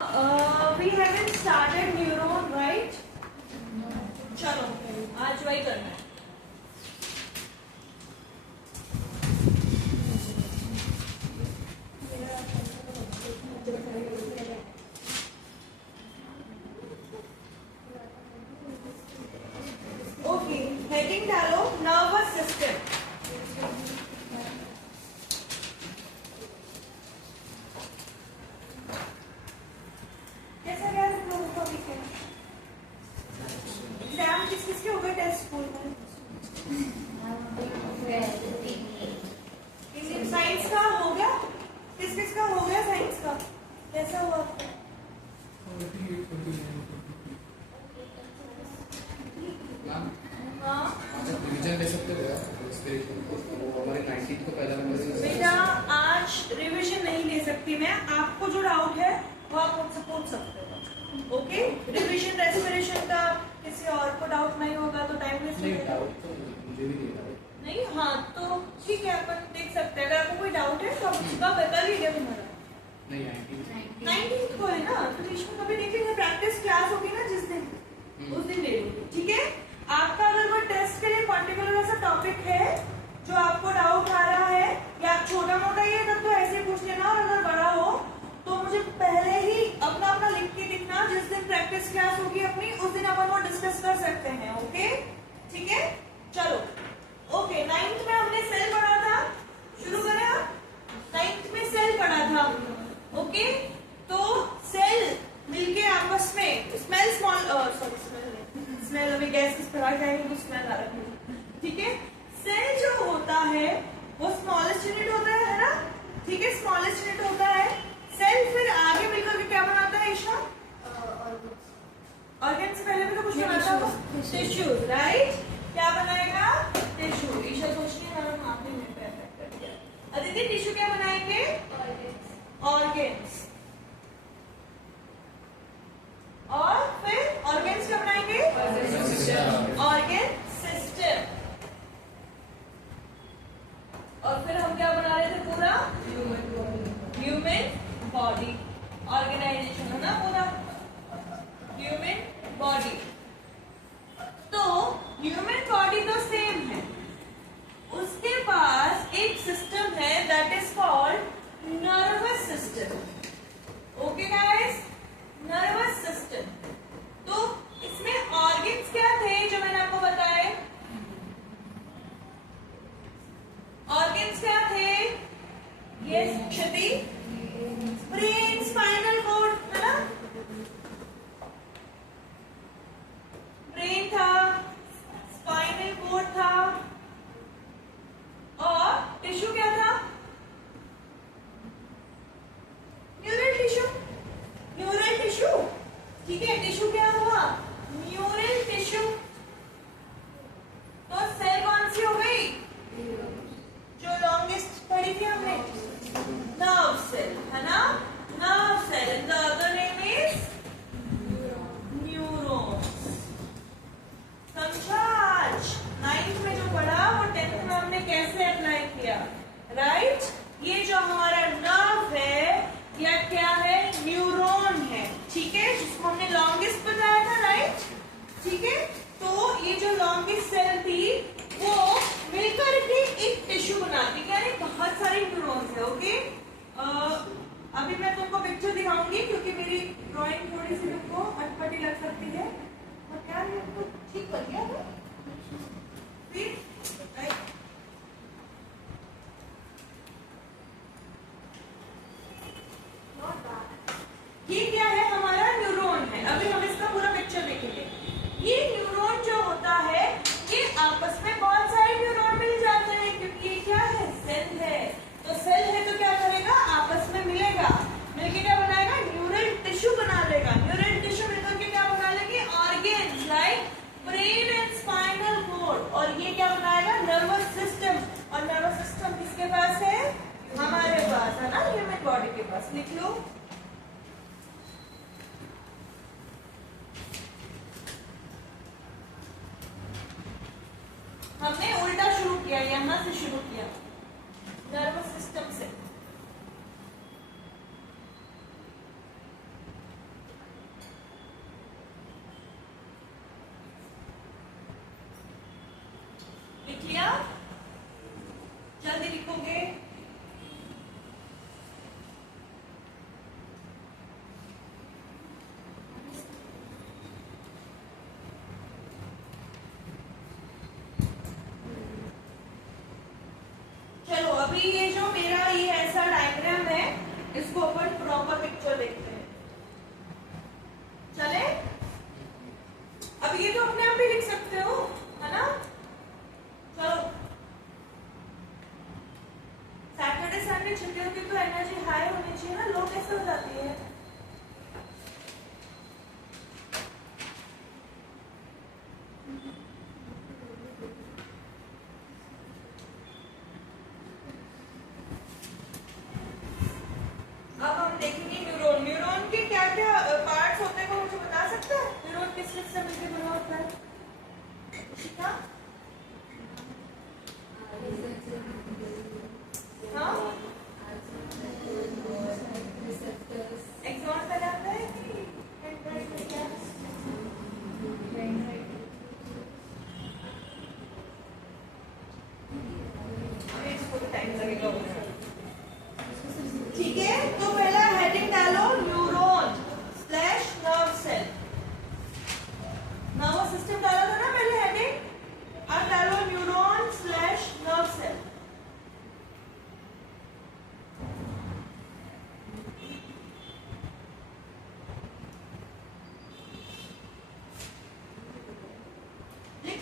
We haven't started neuron, right? चलो आज वही करना है. Okay, heading डालो nervous system. कैसा गया तुम लोगों का वीकेंड? एग्जाम किस किस के हो गए टेस्ट स्कूल में? साइंस का हो गया? किस किस का हो गया साइंस का? कैसा हुआ आपका? हाँ रिवीजन ले सकते हो हमारे 19 को पहला नंबर बेटा आज रिवीजन नहीं ले सकती मैं. आपको जो डाउट है वो आप मुझसे पूछ सकते हो. ओके, रिवीजन रेस्पिरेशन का किसी और को डाउट नहीं होगा तो टाइम वेस्ट नहीं. डाउट तो मुझे भी नहीं है. नहीं. हाँ तो ठीक है, अपन देख सकते हैं. अगर आपको कोई डाउट है तो आपका बता दीजिए. तुम्हारा नहीं 19 को है ना, तो बीच में कभी देखेंगे. प्रैक्टिस क्लास होगी ना जिस दिन, उस दिन ले लूंगी. ठीक है. आपका अगर कोई टेस्ट के लिए पर्टिकुलर ऐसा टॉपिक है जो आपको डाउट आ रहा है या छोटा मोटा ही है तब तो ऐसे पूछ लेना, और अगर बड़ा हो तो मुझे पहले ही अपना अपना लिख के लिखना. जिस दिन प्रैक्टिस क्लास होगी अपनी उस दिन अपन वो डिस्कस कर सकते हैं. ओके ठीक है. चलो ओके. 9th में हमने सेल पढ़ा था. शुरू करें आप. 9th में सेल पढ़ा था. ओके तो सेल मिलके आपस में स्मेल स्मेल अभी गैस किस तरह जाएगी तो स्मेल आ रही है. ठीक है. सेल जो होता है वो स्मॉलेस्ट यूनिट होता है ना. ठीक है, स्मॉलेस्ट यूनिट होता है. सेल फिर आगे मिलकर के क्या बनाता है ईशा? ऑर्गन से पहले भी तो कुछ बनाता होगा. टिश्यू. राइट. क्या बनाएगा? टिश्यू. ईशा सोच रही है मैडम आपने मेरे पे अटैक कर दिया. अदिति टिश्यू क्या बनाएंगे? ऑर्गन्स. और फिर ऑर्गन्स क्या बनाएंगे? Organ system. और फिर हम क्या बना रहे थे पूरा? Human body. ऑर्गेनाइजेशन है ना पूरा ह्यूमन बॉडी. तो ह्यूमन बॉडी तो सेम है, उसके पास एक सिस्टम है that is called nervous system. Okay guys, nervous system. तो इसमें ऑर्गन्स क्या थे जो मैंने आपको बताए? ऑर्गन्स क्या थे? ये क्षति ब्रेन स्पाइनल कॉर्ड है ना. ब्रेन था, स्पाइनल कॉर्ड था, और टिश्यू क्या था? Neural tissue. Neural tissue. ठीक है. टिश्यू क्या हुआ? Neural tissue. तो सेल कौन सी हो गई जो लॉन्गेस्ट पढ़ी थी हमने? नर्व सेल है ना. Nerve cell. And the other name is neuron. समझा? आज 9th में जो पढ़ा वो 10th में हमने कैसे अप्लाई किया? राइट. ये जो हमारा नर्व है या क्या है? न्यूरॉन है. ठीक है, जिसको हमने लॉन्गेस्ट बताया था. राइट. ठीक है. तो ये जो लॉन्गेस्ट सेल थी वो मिलकर के एक टिश्यू बनाती है, यानी बहुत सारे न्यूरॉन्स है. ओके. अभी मैं तुमको पिक्चर दिखाऊंगी क्योंकि मेरी ड्राइंग थोड़ी सी तुमको अटपटी लग सकती है. और क्या ये तो ठीक बन गया है. ये क्या है? हमारा न्यूरॉन है. अभी हम इसका पूरा पिक्चर देखेंगे. ये न्यूरॉन जो होता है ये आपस में बहुत सारे न्यूरॉन मिल जाते हैं क्योंकि ये क्या है? सेल है. तो सेल है तो क्या करेगा? आपस में मिलेगा. मिलके क्या बनाएगा? न्यूरल टिश्यू बना लेगा. न्यूरल टिश्यू मिलकर के क्या बना लेंगे? Organs like brain and spinal cord. और ये क्या बनाएगा? Nervous system. और नर्वस सिस्टम किसके पास है? हमारे पास है ना, ह्यूमन बॉडी के पास. लिख लो. हमने उल्टा शुरू किया, यहां से शुरू किया नर्वस सिस्टम से.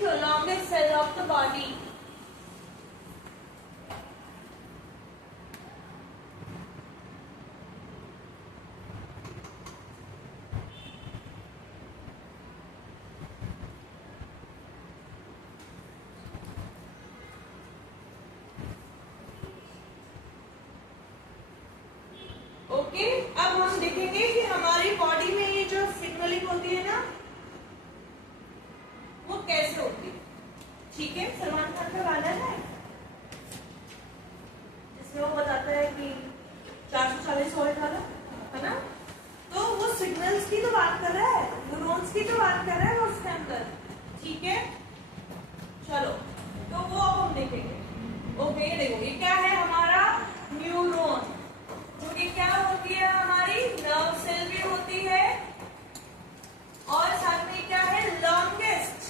length, longest cell of the body. Okay, अब हम देखेंगे कि हमारी बॉडी में ये जो सिग्नलिंग होती है ना वो कैसे होती है। ठीक है, सलमान खान का गाना है जिसमें वो बताता है कि 440 वोल्ट वाला, है ना, तो वो सिग्नल्स की तो बात कर रहा है, न्यूरॉन्स की तो बात कर रहा है वो उसके अंदर। ठीक है, चलो तो वो अब हम देखेंगे। ओके, देखो ये क्या है हमारा न्यूरॉन, जो कि क्या होती है हमारी नर्व सेल भी होती है, और साथ में क्या है longest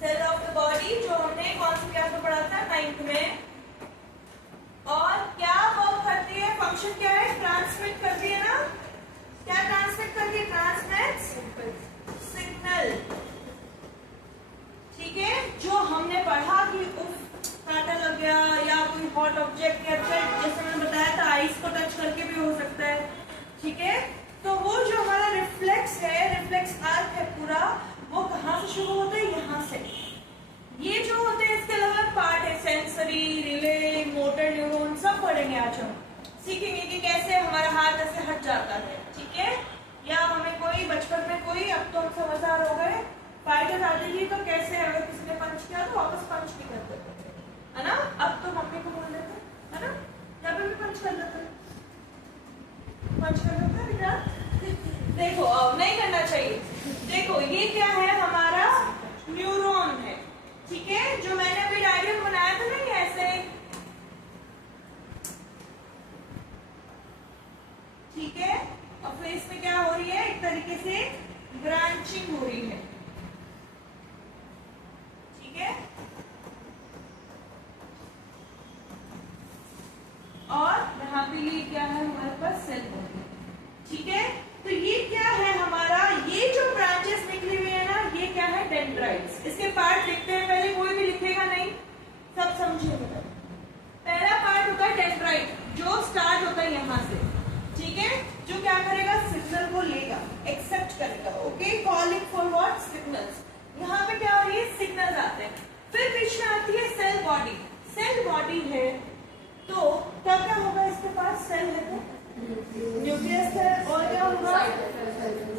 cell of the body, जो हमने कौन सी क्लास में पढ़ा था 9th में। और क्या वर्क करती है, फंक्शन क्या है, ट्रांसमिट करती है ना, क्या ट्रांसमिट करती है, ट्रांसमिट सिग्नल। ठीक है, जो हमने पढ़ा कि उफ कांटा लग गया या कोई हॉट ऑब्जेक्ट या जैसे मैंने बताया था आइस को टच करके भी हो सकता है। ठीक है, तो वो जो हमारा रिफ्लेक्स है, रिफ्लेक्स आर्क है पूरा, वो कहाँ से शुरू होता है, यहाँ से। ये जो होते हैं इसके अलग अलग पार्ट है, सेंसरी, रिले, मोटर न्यूरॉन, सब पढ़ेंगे आज हम। सीखेंगे कि कैसे हमारा हाथ ऐसे हट जाता है। ठीक है, या हमें कोई बचपन में कोई, अब तो हम समझदार हो गए, फाइट आती थी तो कैसे अगर किसी ने पंच किया तो वापस पंच भी कर देते थे, है ना। अब तो मम्मी को बोल देते, है ना, जब भी पंच कर देते, पंच कर देते बेटा। देखो अब नहीं करना चाहिए। देखो ये क्या है, हमारा न्यूरॉन है। ठीक है, जो मैंने अभी डायग्राम बनाया था ना, ये ऐसे। ठीक है, और फिर इसमें क्या हो रही है, एक तरीके से ब्रांचिंग हो रही है। ठीक है, और यहाँ पे ये क्या है हमारे पास सेल बॉडी। ठीक है, तो ये क्या है हमारा, ये जो ब्रांचेस निकली हुई है ना, ये क्या है, डेंड्राइट्स। इसके पार्ट लिखते हैं, पहले कोई भी लिखेगा नहीं, सब समझेगा। पहला पार्ट होता है डेंड्राइट, जो स्टार्ट होता है यहाँ से। ठीक है, जो क्या करेगा, सिग्नल को लेगा, एक्सेप्ट करेगा। Okay, calling for what, signals. यहाँ पे क्या हो रही है, सिग्नल्स आते हैं। फिर बीच में आती है सेल बॉडी। सेल बॉडी है तो क्या क्या होगा, इसके पास सेल है तो न्यूक्लियस है, और क्या होगा,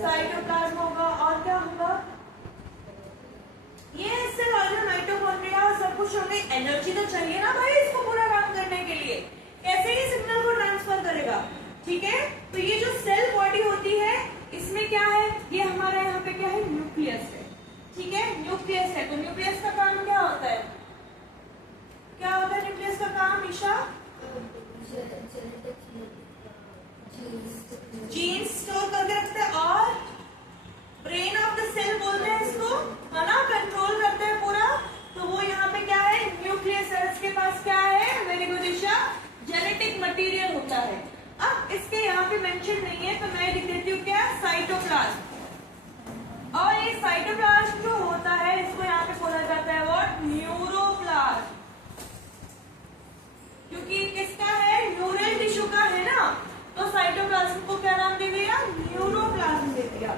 साइटोप्लाज्म होगा, और क्या होगा, ये सेल और माइटोकॉन्ड्रिया सब कुछ होंगे। एनर्जी तो चाहिए ना भाई इसको पूरा काम करने के लिए, कैसे ही सिग्नल को ट्रांसफर करेगा। ठीक है, तो ये जो सेल बॉडी होती है, इसमें क्या है, ये हमारा यहाँ पे क्या है, न्यूक्लियस है। ठीक है, न्यूक्लियस है, तो न्यूक्लियस का काम क्या होता है, क्या होता है न्यूक्लियस का काम, ईशा? जीन स्टोर करके रखते हैं, और ब्रेन ऑफ द सेल बोलते हैं इसको, है ना, कंट्रोल करते हैं पूरा। तो वो यहाँ पे क्या है, न्यूक्लियस है, इसके पास क्या है, very good Isha, genetic material होता है। अब इसके यहाँ पे मेंशन नहीं है तो मैं लिख देती हूँ क्या, साइटोप्लाज्म। और ये साइटोप्लाज्म जो होता है इसको यहाँ पे बोला जाता है व्हाट, न्यूरोप्लाज्म, क्योंकि किसका है, न्यूरल टिश्यू का है ना, तो साइटोप्लाज्म को क्या नाम दे दिया, न्यूरोप्लाज्म दे दिया।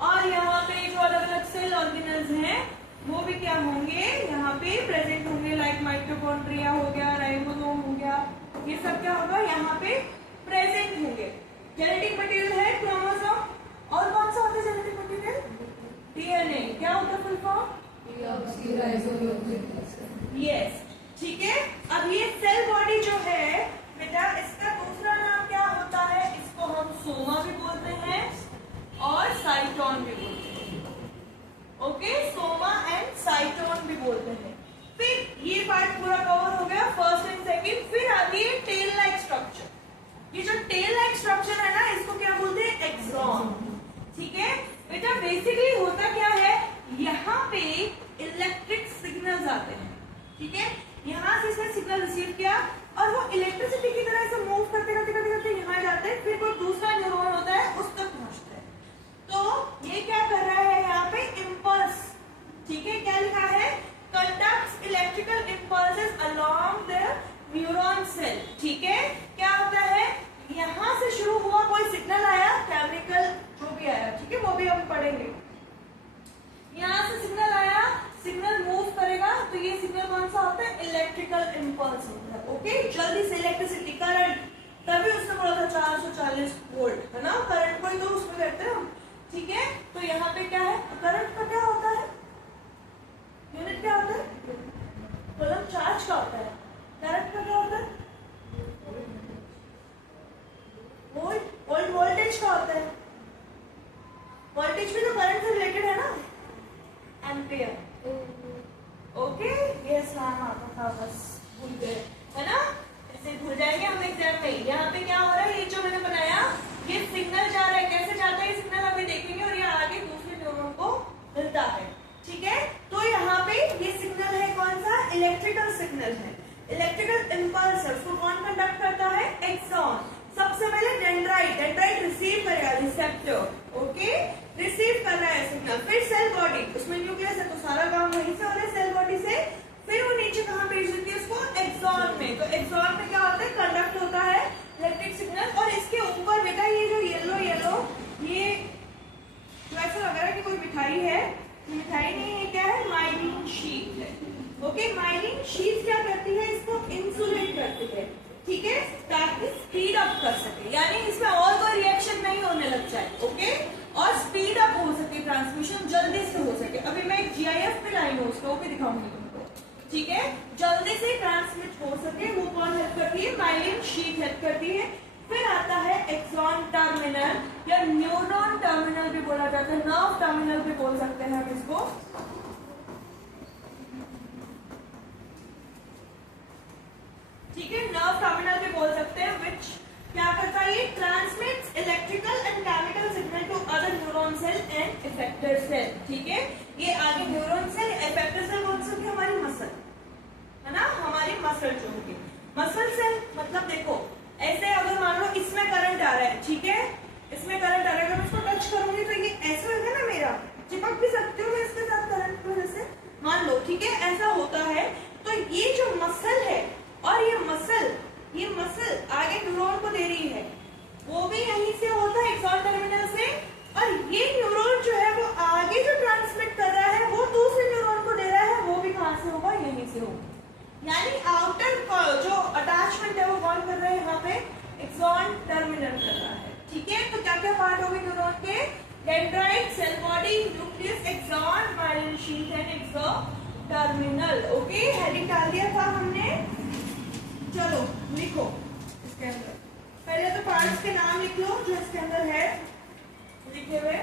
और यहाँ पे जो अलग अलग सेल ऑर्गेनल्स हैं वो भी क्या होंगे, यहाँ पे प्रेजेंट होंगे, लाइक माइटोकॉन्ड्रिया हो गया, राइबोसोम हो गया, ये सब क्या होगा, यहाँ पे प्रेजेंट होंगे। जेनेटिक मटेरियल है क्रोमोसोम, और कौन सा होता है जेनेटिक मटेरियल, डीएनए। क्या होता है फुल फॉर्म, यस। ठीक है, अब ये सेल बॉडी जो है बेटा, इसका दूसरा नाम क्या होता है, इसको हम सोमा भी बोलते हैं और साइटोन भी बोलते हैं। ओके, सोमा एंड साइटोन भी बोलते हैं। फिर ये पार्ट पूरा कवर हो गया, फर्स्ट एंड सेकंड। फिर आती है टेल लाइक स्ट्रक्चर। ये जो टेल लाइक स्ट्रक्चर है ना, इसको क्या बोलते हैं, एक्सॉन। अभी हम पढ़ेंगे। यहाँ से सिग्नल आया, सिग्नल मूव करेगा तो ये सिग्नल कौन सा होता है? इलेक्ट्रिकल इम्पल्स होता है। ओके, जल्दी से इलेक्ट्रिसिटी करंट, तभी उसने बोला था 440 वोल्ट, है ना? करंट को ही तो उसमें कहते हैं हम, ठीक है? तो यहाँ पे क्या है, करंट का क्या होता है, यूनिट क्या होता है? कूलम चार्ज का होता है। करंट का क्या होता है? वोल्ट। वोल्ट वोल्टेज का होता है। वोल्टेज भी तो करंट से रिलेटेड है ना, एम्पियर। ओके, ये नाम आता था, बस भूल गए, है ना? ऐसे भूल जाएंगे हम एग्जाम में। यहाँ पे क्या हो रहा है, ये जो मैंने बनाया, ये सिग्नल जा रहा है, कैसे जाता है ये सिग्नल अभी देखेंगे, और ये आगे दूसरे न्यूरॉन को मिलता है, ठीक है? तो यहाँ पे ये सिग्नल है कौन सा? इलेक्ट्रिकल सिग्नल है, इलेक्ट्रिकल इम्पल्स है। उसको कौन कंडक्ट करता है? एक्सॉन। सबसे पहले डेंड्राइट, डेंड्राइट रिसीव करेगा, रिसेप्टर, ओके, रिसीव कर रहा है सिग्नल। फिर सेल बॉडी, उसमें न्यूक्लियस है तो सारा काम वहीं से हो रहा है, सेल बॉडी से। फिर वो नीचे कहाँ भेज देती है उसको? एक्सॉन में। तो एक्सॉन में क्या होता है? कंडक्ट होता है इलेक्ट्रिक सिग्नल। और इसके ऊपर बेटा ये जो येलो येलो, ये जो ऐसा लग रहा है कि कोई मिठाई है, मिठाई नहीं है, क्या है? माइलिन शीट है। ओके, माइलिन शीट क्या करती है? इसको इंसुलेट करती है, ठीक है, ताकि स्पीड अप कर सके, यानी इसमें और कोई रिएक्शन नहीं होने लग जाए, ओके, और स्पीड अप हो सके, ट्रांसमिशन जल्दी से हो सके। अभी मैं एक जीआईएफ पे लाइन है उसको भी दिखाऊंगी तुमको, ठीक है? जल्दी से ट्रांसमिट हो सके, वो कौन हेल्प करती है? माइलिन शीट हेल्प करती है। फिर आता है एक्सॉन टर्मिनल, या न्यूरॉन टर्मिनल भी बोला जाता है, नर्व टर्मिनल भी बोल सकते हैं हम इसको, ठीक है? नर्व टर्मिनल भी बोल सकते हैं, विच क्या करता है? ये transmits electrical and chemical signal to other neuron cell and effector cell, ठीक है? ये आगे न्यूरॉन सेल, इफेक्टर सेल कौन सी होगी? हमारी मसल, है ना? हमारी मसल जो होगी, मसल सेल। मतलब देखो, ऐसे अगर मान लो इसमें करंट आ रहा है, ठीक है, इसमें करंट आ रहा है, अगर मैं इसको टच करूंगी तो ये ऐसे होगा ना, मेरा चिपक भी सकती हूँ मैं इसके साथ करंट की वजह से, मान लो, ठीक है? ऐसा होता है। तो ये जो मसल है, और ये मसल आगे न्यूरॉन को दे रही है, वो भी यहीं से होता है, एक्सॉन टर्मिनल से। और ये न्यूरॉन जो है वो आगे जो ट्रांसमिट कर रहा है, वो दूसरे न्यूरॉन को दे रहा है, वो भी कहां से होगा? यहीं से होगा। यानी आउटर जो अटैचमेंट है वो कौन कर रहा है? यहाँ पे एक्सॉन टर्मिनल कर रहा है, ठीक है? तो क्या क्या पार्ट हो गए न्यूरॉन के? Dendrite, cell body, nucleus, axon, myelin sheath and axon terminal. Okay, heading डाल दिया था हमने। चलो लिखो इसके अंदर, पहले तो पार्ट्स के नाम लिख लो जो इसके अंदर है लिखे हुए।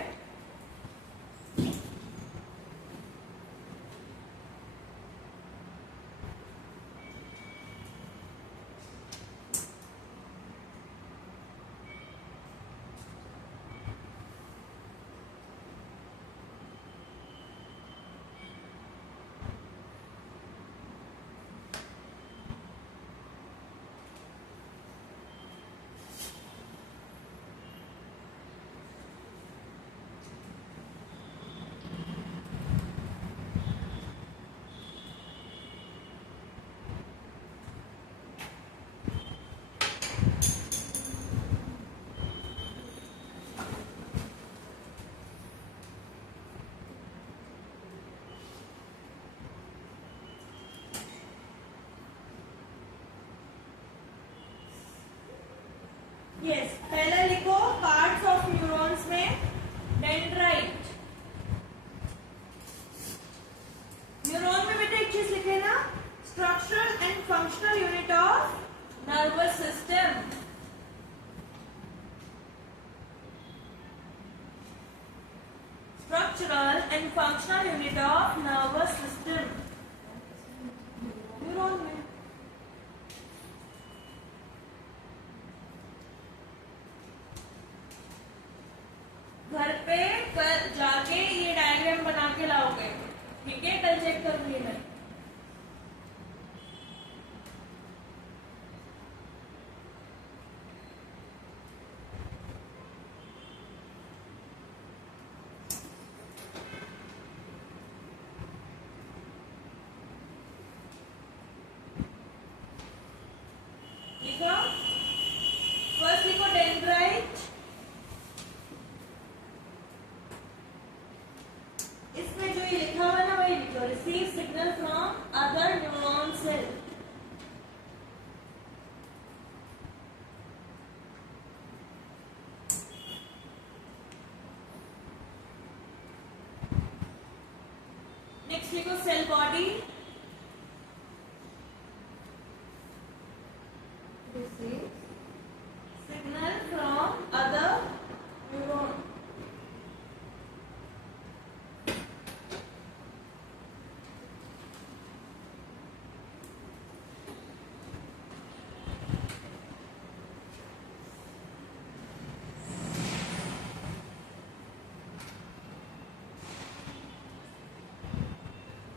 यस, पहले लिखो पार्ट्स ऑफ न्यूरॉन्स में डेंड्राइट। न्यूरॉन में बेटा एक चीज लिखे ना, structural and functional unit of nervous system. Structural and functional unit of nervous system neuron में। घर पे कल जाके ये डायग्राम बना के लाओगे, ठीक है? कल चेक करूंगी मैं। लिखो, फर्स्ट लिखो डेंड्राइट, इसमें जो ये लिखा हुआ है ना वही लिखो, receive signal from other neuron cell. Next लिखो cell body, signal from other neuron.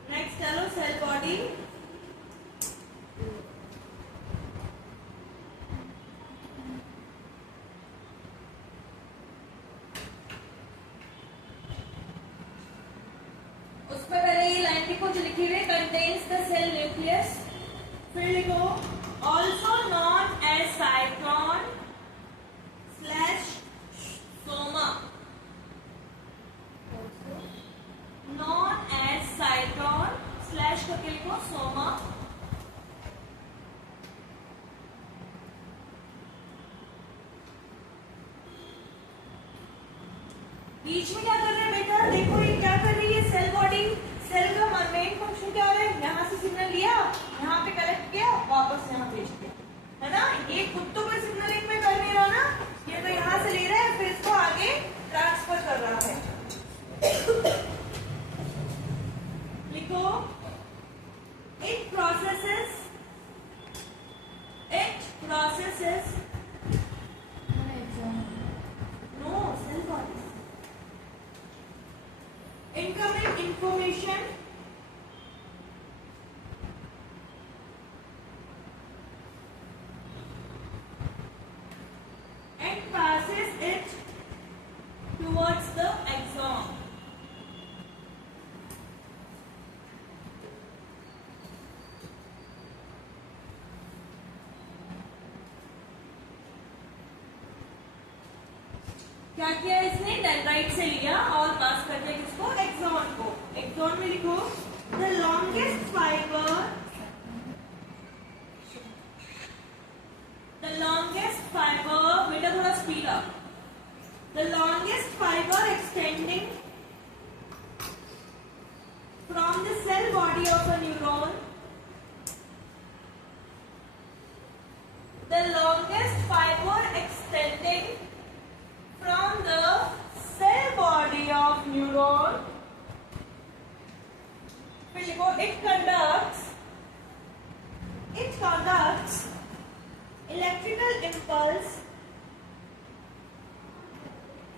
Next चलो सेल बॉडी, उसमें पहले ये लाइन लिखो जो लिखी हुई कंटेन्स द सेल न्यूक्लियस, फिर लिखो also known as cyton slash soma, known as cyton slash करके लिखो सोमा। बीच में क्या कर रहे हैं बेटा, देखो ये क्या कर रही है सेल बॉडी। सेल का मेन फंक्शन क्या है, यहाँ से सिग्नल लिया, यहाँ पे कलेक्ट किया, वापस यहाँ भेज दिया, है ना। ये खुद तो कोई सिग्नलिंग में कर नहीं रहा ना, ये तो यहाँ से ले रहा है फिर इसको आगे ट्रांसफर कर रहा है। लिखो it processes no cell body incoming information and passes it towards the axon. क्या किया इसने, डेंड्राइट से लिया और पास कर दिया किसको, एक्सॉन को। एक्सॉन में लिखो द लॉन्गेस्ट फाइबर, बेटा थोड़ा speed up, the longest fibre extending from the cell body of a neuron, the longest fibre extending from the cell body of neuron, फिर लिखो it conducts electrical impulse,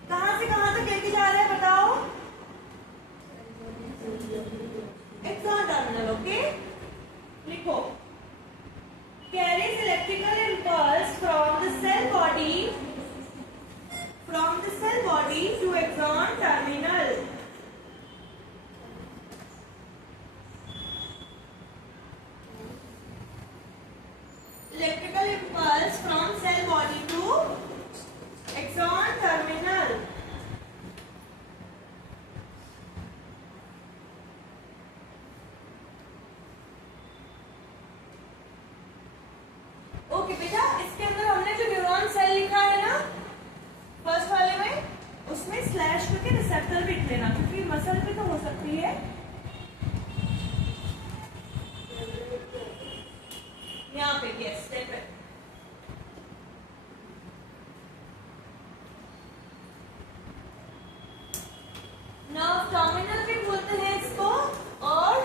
कहां से कहां तक लेके जा रहा है बताओ, एक्सॉन टर्मिनल। ओके लिखो carries electrical impulse from the cell body to axon terminal. Electrical impulse from cell body to axon terminal. Okay बेटा, इसके अंदर हमने जो न्यूरॉन सेल लिखा है ना फर्स्ट वाले में, उसमें स्लैश करके रिसेप्टर भी लिख लेना, क्योंकि मसल पे तो हो सकती है। यहाँ पे यस स्टेप है। नर्व टर्मिनल भी बोलते हैं इसको और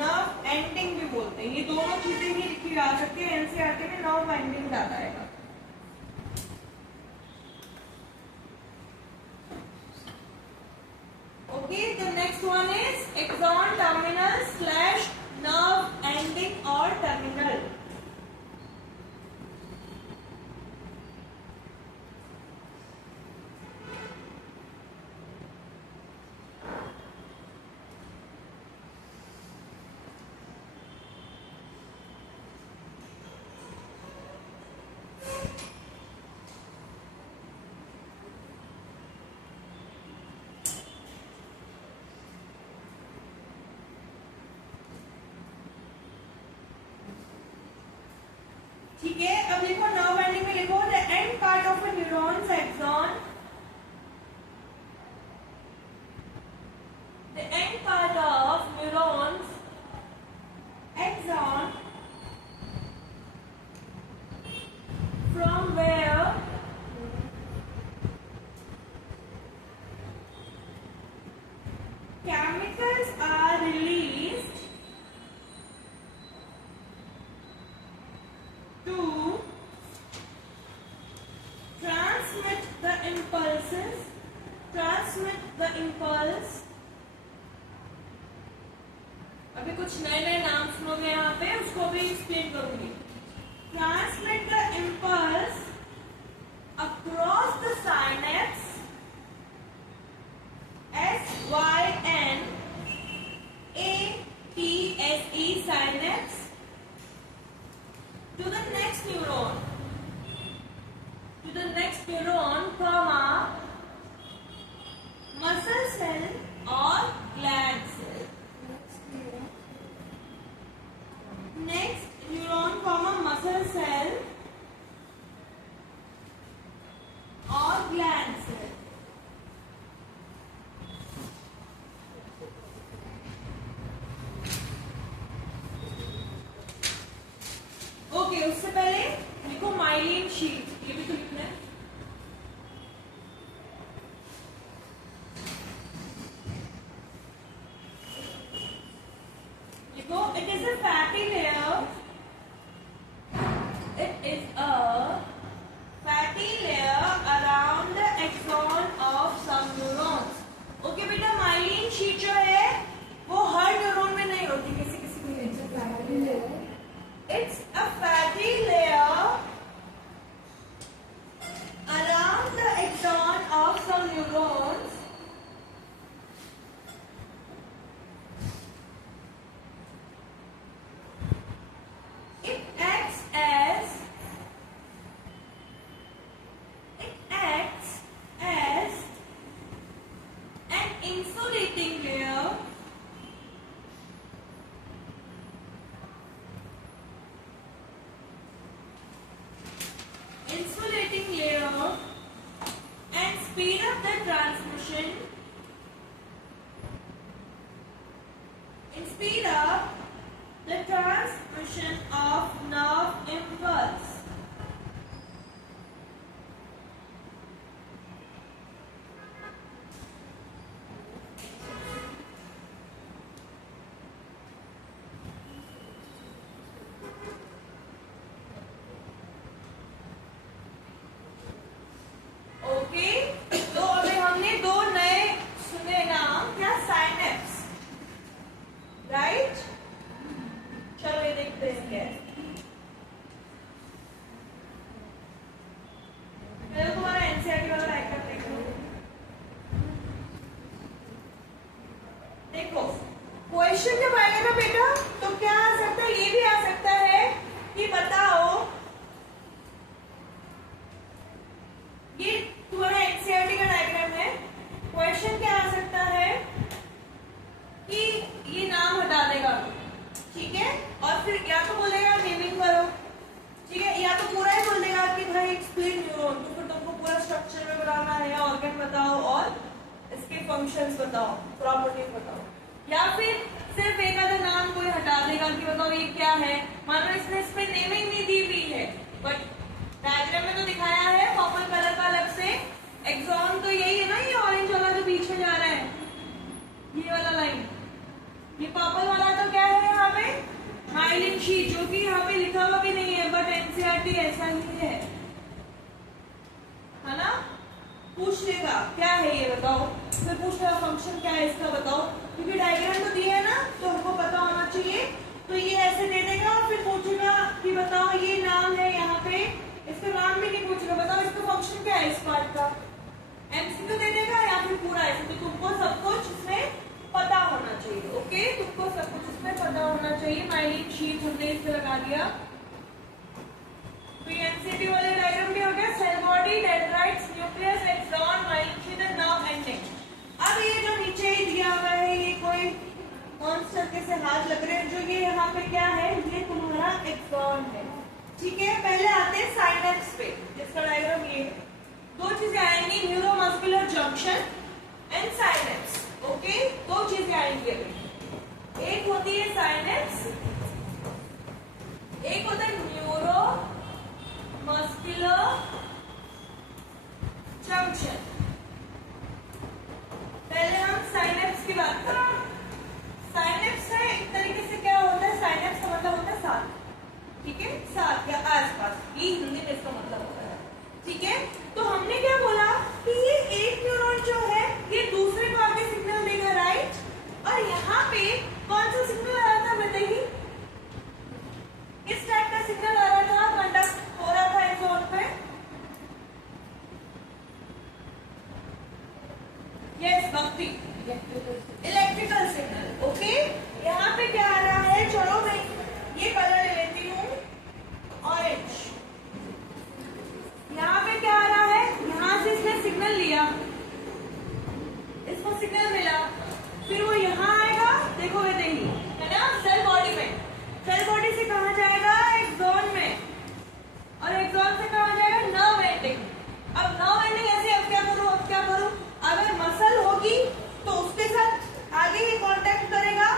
नर्व एंडिंग भी बोलते हैं, ये दोनों चीजें ही लिखी आ सकती है एनसीईआरटी में, नर्व एंडिंग ज्यादा आएगा। Okay, the next one is axon terminal slash nerve ending or terminal. अब लिखो नर्व एंडिंग में लिखो the end part of a neuron's axon, the end part of neuron's axon from where chemicals are released to transmit the impulse. अभी कुछ नए नए नाम सुनोगे यहाँ पे, उसको भी एक्सप्लेन करूंगी. Transmit the impulse across the synapse SYNAPSE synapse to the next neuron, comma muscle cell or gland cell. Next neuron, comma muscle cell or gland cell. Okay, उससे पहले लिखो माइलिन शीट, ये भी तो लिखना है. लिखो it is a fatty layer. It is a fatty layer around the axon of some neurons. Okay बेटा, माइलिन शीट जो है वो हर न्यूरॉन में नहीं होती, किसी किसी में. It's a fatty layer around the axon of some neurons. It acts as an insulating layer and speed up the transmission of nerve impulse. Okay, तो अभी हमने दो नए सुने नाम, क्या? Synapse, right? चलो ये देखते हैं. मैं तुम्हारा एनसीईआरटी वाला राइटर देखो. क्वेश्चन जब आएगा ना बेटा, तो क्या आ सकता है? ये भी आ सकता है कि बताओ, ये तुम्हारा एनसीईआरटी का डायग्राम है. क्वेश्चन क्या आ सकता है कि ये नाम हटा देगा, ठीक है, और फिर या तो बोलेगा नेमिंग करो, ठीक है, या तो पूरा ही बोल देगा कि भाई एक्सप्लेन न्यूरॉन, तो फिर तुमको पूरा स्ट्रक्चर में बनाना है, ऑर्गन बताओ और इसके फंक्शंस बताओ, प्रॉपर्टीज बताओ. या फिर सिर्फ एक आधा नाम कोई हटा देगा कि बताओ ये क्या है. मान लो इसने इसमें नेमिंग नहीं दी हुई है, बट डायग्राम में तो दिखाया है पर्पल कलर का अलग से. एक्सॉन तो यही है ना, ये ऑरेंज वाला जो बीच में जा रहा है, ये वाला लाइन. ये पर्पल वाला तो क्या है यहाँ पे? माइलिन शीट, जो कि यहाँ पे लिखा हुआ भी नहीं है, बट एनसीईआरटी ऐसा ही है ना. पूछ लेगा क्या है ये बताओ, फिर पूछ लेगा फंक्शन क्या है इसका बताओ, क्योंकि डायग्राम तो दिया है ना, तो हमको पता होना चाहिए. तो ये ऐसे दे देगा और फिर पूछेगा कि बताओ ये नाम है, यहाँ पे इसका नाम भी नहीं पूछेगा, बताओ इसका फंक्शन क्या है इस पार्ट का. एमसीक्यू दे देगा या फिर पूरा ऐसे. तो तुमको सब कुछ इसमें पता होना चाहिए. ओके, तुमको सब कुछ इसमें पता होना चाहिए. माइलिन शीट हमने इस पे लगा दिया. तो ये एनसीईआरटी वाले डायग्राम भी हो गया. Cell body, dendrites, nucleus, axon, myelin sheath and nerve ending. अब ये जो नीचे ही दिया हुआ है, ये कोई कौन से तरीके से हाथ लग रहे हैं, जो ये यहाँ पे क्या है, ये तुम्हारा एक्सॉन है, ठीक है. पहले आते हैं जंक्शन एंड साइनेप्स। ओके, दो चीजें आएंगी अभी। एक होती है साइनेप्स, एक होता है न्यूरो मस्कुलर जंक्शन। पहले हम साइनेप्स की बात करें। साइनेप्स है एक तरीके से क्या होता है, साइनेप्स का मतलब होता है साथ, ठीक है, साथ या आसपास, ये हिंदी में इसका मतलब होता है, ठीक है। तो हमने क्या बोला कि ये एक न्यूरॉन जो है ये दूसरे को आगे सिग्नल देगा, राइट। और यहाँ पे कौन सा सिग्नल आ रहा था बताइए, किस टाइप का सिग्नल आ रहा था, कंडक्ट हो रहा था इस जोन पे। यस भक्ति, इलेक्ट्रिकल सिग्नल। ओके, यहाँ पे क्या आ रहा है, चलो मैं ये कलर ले लेती हूँ, ऑरेंज। यहाँ पे क्या आ रहा है, यहाँ से इसने सिग्नल लिया, इसको सिग्नल मिला, फिर वो यहाँ आएगा, देखो ये देखिए, है ना, सेल बॉडी में। सेल बॉडी से कहाँ जाएगा, एक्सॉन में, और एक्सॉन से कहाँ जाएगा, नर्व एंडिंग। अब नर्व एंडिंग ऐसे, अब क्या करूँ, अब क्या करूँ, अगर मसल होगी तो उसके साथ आगे ही कांटेक्ट करेगा,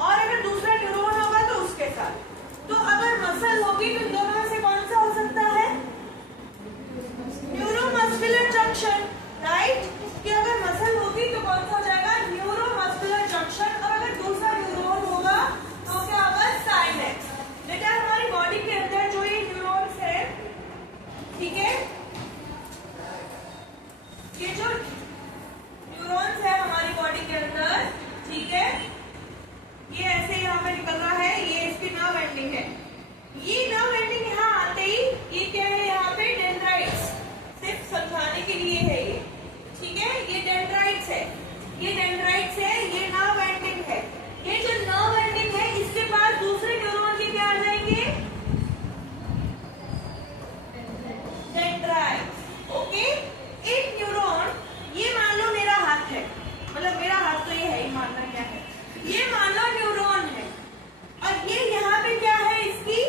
और अगर दूसरा न्यूरॉन होगा तो उसके साथ। तो अगर मसल होगी तो दोनों में से कौन सा हो सकता है, न्यूरोमस्कुलर जंक्शन, राइट। कि अगर मसल होगी तो कौन सा हो जाएगा, न्यूरोमस्कुलर जंक्शन, और अगर दूसरा न्यूरॉन होगा तो क्या होगा, साइनेप्स। बेटा हमारी बॉडी के अंदर जो ये न्यूरॉन्स है, ठीक है, ये जो न्यूरॉन्स है हमारी बॉडी के अंदर, ठीक है, ये ऐसे यहाँ पे निकल रहा है, ये इसकी नर्व एंडिंग है। ये नर्व एंडिंग यहाँ आते ही ये क्या है, यहाँ पे डेंड्राइट्स, सिर्फ समझाने के लिए है ये, ठीक है, ये डेंड्राइट्स है, ये डेंड्राइट्स है, ये नर्व एंडिंग है। ये जो नर्व एंडिंग है इसके पास दूसरे न्यूरॉन के क्या आ जाएंगे, डेंड्राइट्स। ओके, एक न्यूरॉन, ये मान लो मेरा हाथ है, मतलब मेरा हाथ तो ये है ही, मानना क्या है, ये मान लो न्यूरॉन है, और ये यहाँ पे क्या है, इसकी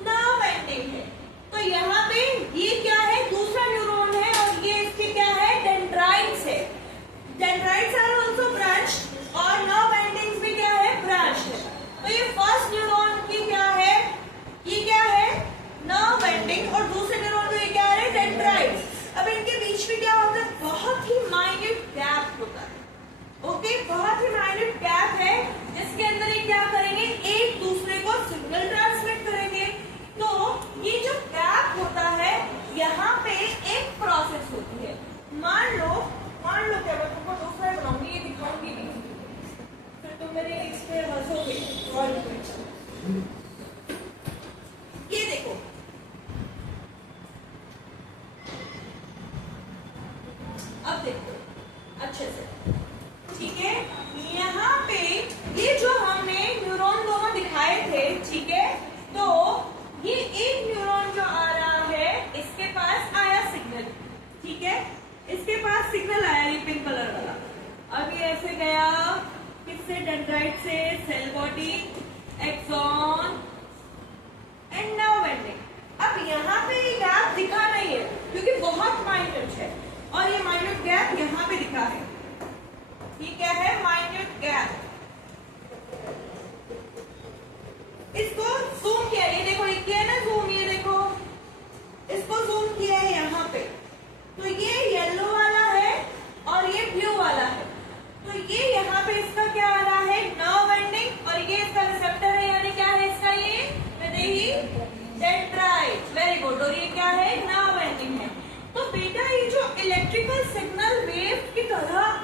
नर्व एंडिंग है। तो यहाँ पे ये क्या है, दूसरा न्यूरॉन है, और ये इसके क्या है, डेंड्राइट्स है। डेंड्राइट्स आर आल्सो ब्रांच, और नर्व एंडिंग्स भी क्या है, ब्रांच है। तो ये फर्स्ट न्यूरॉन की क्या है, ये क्या है, नर्व एंडिंग, और दूसरे न्यूरॉन को ये क्या है, डेंड्राइट्स। अब इनके बीच में क्या होता है, बहुत ही माइन्यूट गैप होता है। ओके, बहुत ही माइन्यूट गैप है, जिसके अंदर ये क्या करेंगे, एक दूसरे को सिग्नल ट्रांसमिट करेंगे। तो ये जो गैप होता है, यहाँ पे एक प्रोसेस होती है। मान लो क्या, मैं तुमको दूसरा बनाऊंगी, ये दिखाऊंगी नहीं, फिर तुम मेरे इस पे हंसोगे। ये देखो, अब देखो अच्छे से, ठीक है, यहाँ पे ये जो हमने न्यूरॉन दोनों दिखाए थे, ठीक है, तो ये एक न्यूरॉन जो आ रहा है, इसके पास आया सिग्नल, ठीक है, इसके पास सिग्नल आया, ये पिंक कलर वाला। अब ये ऐसे गया, किससे, डेंड्राइट से, cell body, axon and nerve ending. अब यहाँ पे ये गैप दिखा नहीं है क्योंकि बहुत माइन्यूट है, और ये माइन्यूट गैप यहाँ पे दिखा है, ये क्या है, माइन्यूट गैप। इसको जूम किया, ये देखो, ये किया ना जूम, ये देखो, इसको जूम किया है यहाँ पे, तो ये येलो वाला है और ये ब्लू वाला है। तो ये यहाँ पे इसका क्या आ रहा है, नर्व एंडिंग, और ये इसका रिसेप्टर है, यानी क्या है इसका, ये डेंड्राइट। वेरी गुड, और ये क्या है, नर्व एंडिंग है। तो बेटा ये जो इलेक्ट्रिकल सिग्नल वेव की तरह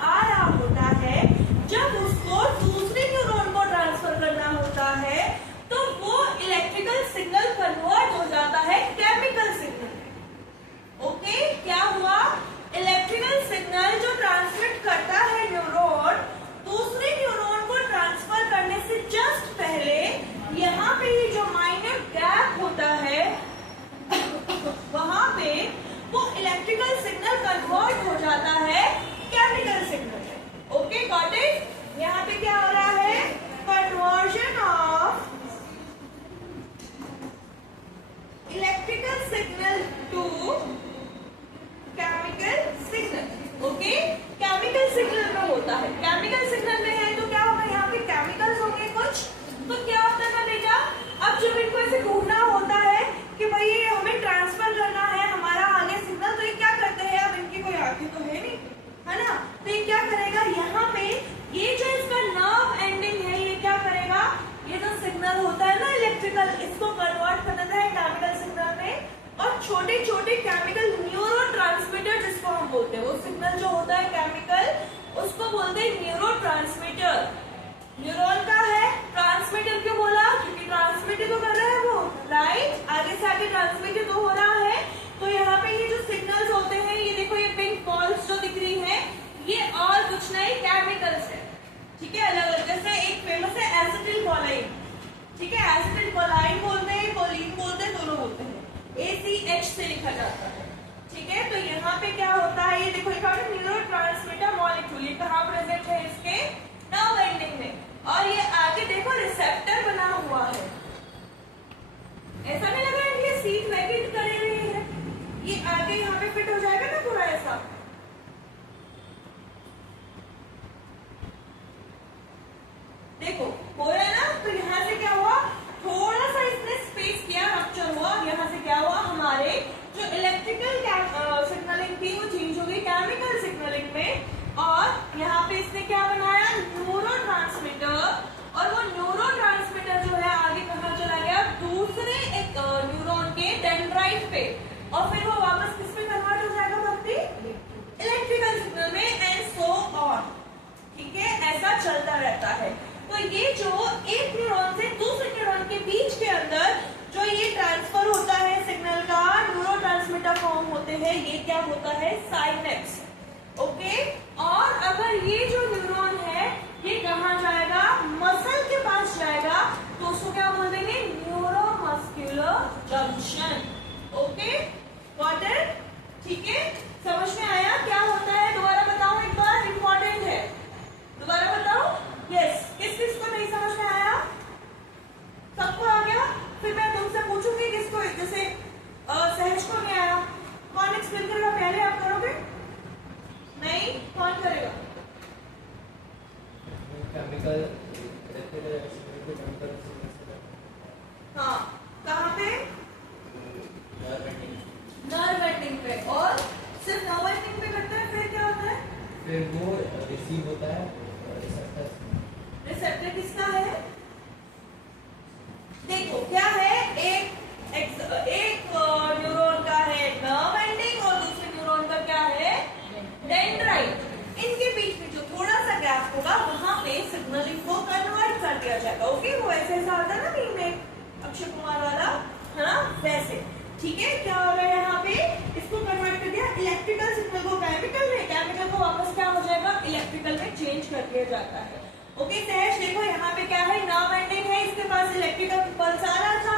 है ना। तो ये क्या करेगा, यहाँ पे ये जो इसका नर्व एंडिंग है ये क्या करेगा, ये जो सिग्नल होता है ना इलेक्ट्रिकल, इसको कन्वर्ट कर देता है केमिकल सिग्नल में, और छोटे छोटे केमिकल न्यूरो ट्रांसमीटर जिसको हम बोलते हैं, वो सिग्नल जो होता है केमिकल उसको बोलते हैं न्यूरो ट्रांसमीटर। न्यूरॉन का है, ट्रांसमीटर क्यों बोला, क्योंकि ट्रांसमिट तो कर रहा है वो, राइट, आगे से आगे ट्रांसमिट तो हो रहा है। तो यहाँ पे ये जो सिग्नल्स होते हैं, ये देखो ये पिंक बॉल्स जो दिख रही है, ये और कुछ नहीं केमिकल्स है, ठीक है, अलग अलग। जैसे एक फेमस है एसिटिल कोलाइन, ठीक है, एसिटिल कोलाइन बोलते हैं, कोलिन बोलते हैं, दोनों बोलते हैं, ACH से लिखा जाता है, ठीक है। तो यहाँ पे क्या होता है, ये देखो न्यूरो ट्रांसमीटर मॉलिक्यूल, ये कहाँ प्रेजेंट है, इसके नर्व एंडिंग में, और ये आगे देखो रिसेप्टर बना हुआ है, ऐसा नहीं लग रहा है ये सीट वैकेंट करे हुई है, ये आगे यहाँ पे फिट हो जाएगा ना पूरा ऐसा। देखो हो रहा है ना, तो यहाँ से क्या हुआ, थोड़ा सा इसने स्पेस किया, रप्चर हुआ, यहाँ से क्या हुआ, हमारे जो इलेक्ट्रिकल सिग्नलिंग थी वो चेंज हो गई केमिकल सिग्नलिंग में, और यहाँ पे इसने क्या बनाया, न्यूरोट्रांसमीटर, और वो न्यूरोट्रांसमीटर जो है आगे कहाँ चला गया, दूसरे एक न्यूरॉन के डेंड्राइट पे, और फिर वो वापस किस पे कन्वर्ट हो जाएगा भक्ति, इलेक्ट्रिकल सिग्नल में, एंड सो ऑन, ठीक है, ऐसा चलता रहता है। तो ये जो एक न्यूरॉन से दूसरे न्यूरॉन के बीच के अंदर जो ये ट्रांसफर होता है सिग्नल का, न्यूरोट्रांसमीटर फॉर्म होते हैं, ये क्या होता है, साइनेप्स, ओके। और अगर ये जो न्यूरॉन है ये कहाँ जाएगा, मसल के पास जाएगा, तो उसको क्या बोल देंगे, neuromuscular junction, okay, got it, ठीक है, समझ में आया क्या होता है, दोबारा बताऊं एक बार, इंपॉर्टेंट है, दोबारा बताओ, यस, किस किस को नहीं समझ में आया, सबको आ गया, फिर मैं तुमसे पूछूंगी किसको, जैसे सहज को नहीं आया, कौन एक्सप्लेन करेगा, पहले आप करोगे, नहीं, कौन करेगा, केमिकल, हाँ, कहाँ पे, नर्व एंडिंग पे, और सिर्फ नर्व एंडिंग पे करता है, फिर क्या होता है, फिर वो रिसीव होता है रिसेप्टर। रिसेप्टर किसका है, देखो क्या है, एक न्यूरॉन का है नर्व एंडिंग, और दूसरे न्यूरॉन का क्या है, डेंड्राइट, इनके बीच में जो थोड़ा सा गैप होगा वहां पे सिग्नलिंग को कन्वर्ट कर दिया जाएगा, ओके, वो ऐसे ऐसा आता है ना मीम में, अक्षय कुमार वाला, है ना, वैसे, ठीक है, क्या हो रहा है यहाँ पे, इसको कन्वर्ट कर दिया इलेक्ट्रिकल सिग्नल को केमिकल में, केमिकल को वापस क्या हो जाएगा, इलेक्ट्रिकल में चेंज कर दिया जाता है, ओके। सहज देखो यहाँ पे क्या है, नर्व एंडिंग है, इसके पास इलेक्ट्रिकल इम्पल्स आ रहा था,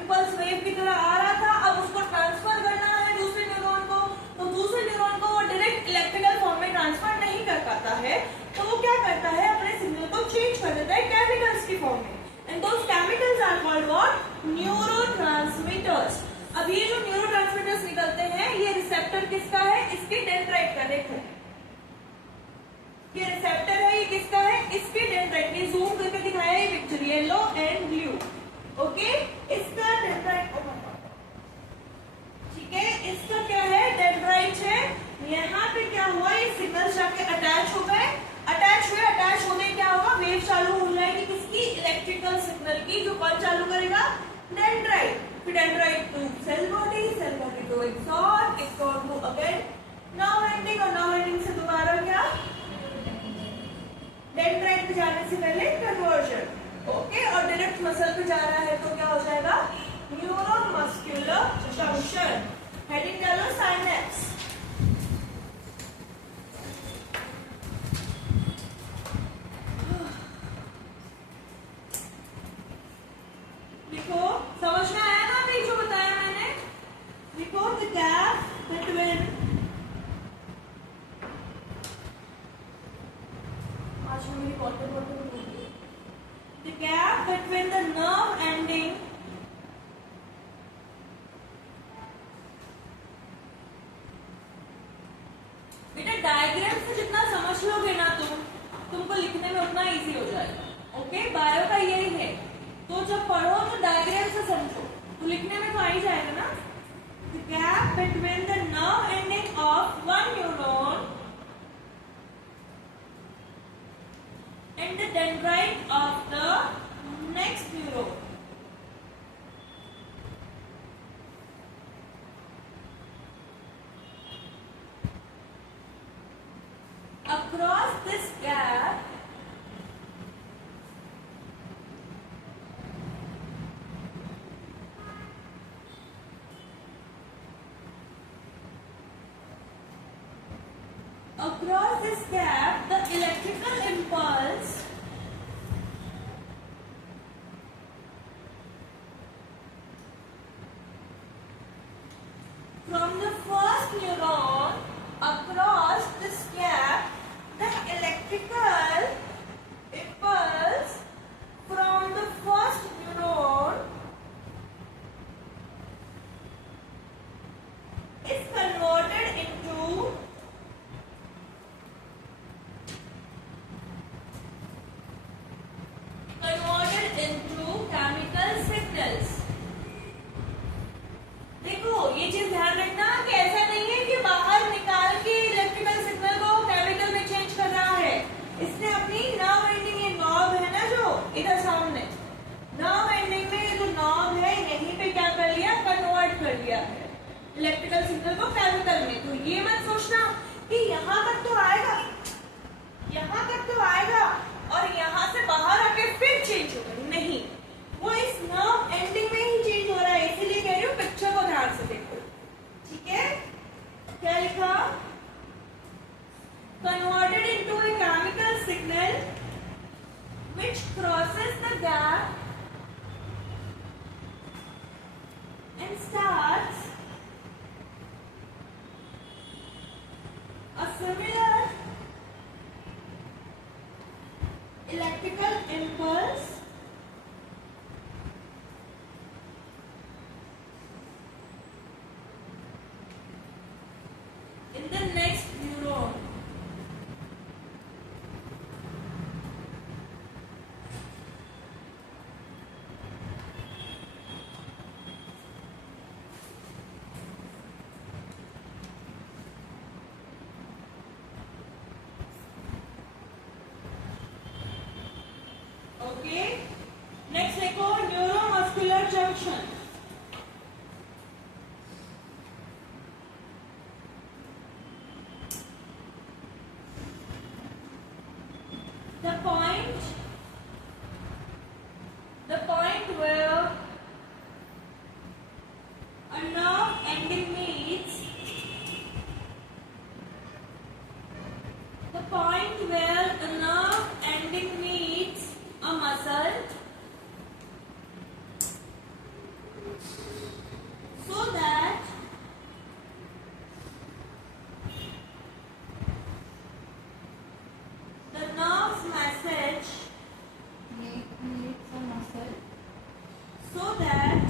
इम्पल्स वेव की तरह आ रहा था, अब उसको ट्रांसफर करना है दूसरे न्यूरॉन को, तो दूसरे न्यूरॉन को वो डायरेक्ट इलेक्ट्रिकल फॉर्म में ट्रांसफर नहीं कर पाता है, तो वो क्या करता है, अपने सिग्नल को चेंज कर देता है केमिकल्स की फॉर्म में, and those chemicals are called what, neurotransmitters. अब ये जो न्यूरोट्रांसमीटर्स निकलते हैं, ये रिसेप्टर किसका है, इसके डेंड्राइट का, देखो ये रिसेप्टर है, ये किसका है, इसके डेंड्राइट, ये जूम करके दिखाया है picture, yellow and blue, okay, इसका डेंड्राइट, ठीक है, इसका क्या है, डेंड्राइट है, यहाँ पे क्या हुआ, ये सिग्नल जाके अटैच हो गए, अटैच होने क्या होगा, वेव चालू हो जाएगी किसकी, इलेक्ट्रिकल सिग्नल की, जो कौन चालू करेगा, डेंड्राइट, फिर dendrite to cell body to axon to again nerve ending, और नर्व एंडिंग से दोबारा क्या, डेंड्राइट पे जाने से पहले कन्वर्जन, ओके, और डायरेक्ट मसल पे जा रहा है तो क्या हो जाएगा, न्यूरोमस्कुलर जंक्शन, हेडिंग डालो साइनेप्स, लिखो, समझ में आया ना अभी जो बताया मैंने, लिखो, द गैप बिटवीन, आज मेरी bottle the gap between the nerve ending बेटा डायग्राम से जितना समझ लोगे ना तुमको लिखने में उतना इजी हो जाएगा, ओके, बायो का यही है, तो जब पढ़ो तो डायग्राम से समझो, तो लिखने में तो आ ही जाएगा ना, the gap between the nerve ending of one neuron dendrite of the next neuron. Across this gap, the electrical impulse from the first neuron across this gap, the electrical impulse from the first neuron is converted into chemical signals. देखो ये चीज ध्यान रखना कि ऐसा नहीं है कि बाहर निकाल के इलेक्ट्रिकल सिग्नल को केमिकल में चेंज कर रहा है. इसने अपनी नर्व एंडिंग, ये नॉब है ना जो इधर सामने, नर्व एंडिंग में ये जो नॉब है यहीं पे क्या कर लिया, कन्वर्ट कर लिया है इलेक्ट्रिकल सिग्नल को केमिकल में. तो ये मत सोचना कि यहाँ तक तो आएगा, यहाँ तक तो आएगा और यहाँ से बाहर आके फिर चेंज होगा. नहीं, वो इस नर्व एंडिंग में ही चेंज हो रहा है. इसीलिए कह रही हूँ पिक्चर को ध्यान से देखो. ठीक है, क्या लिखा? Converted into a chemical signal which crosses the gap and starts a similar electrical impulse in the next neuron. Okay, next देखो neuromuscular junction. The point where a nerve ending meets, the point where the nerve ending meets a muscle, so that the nerve's message, needs a muscle, so that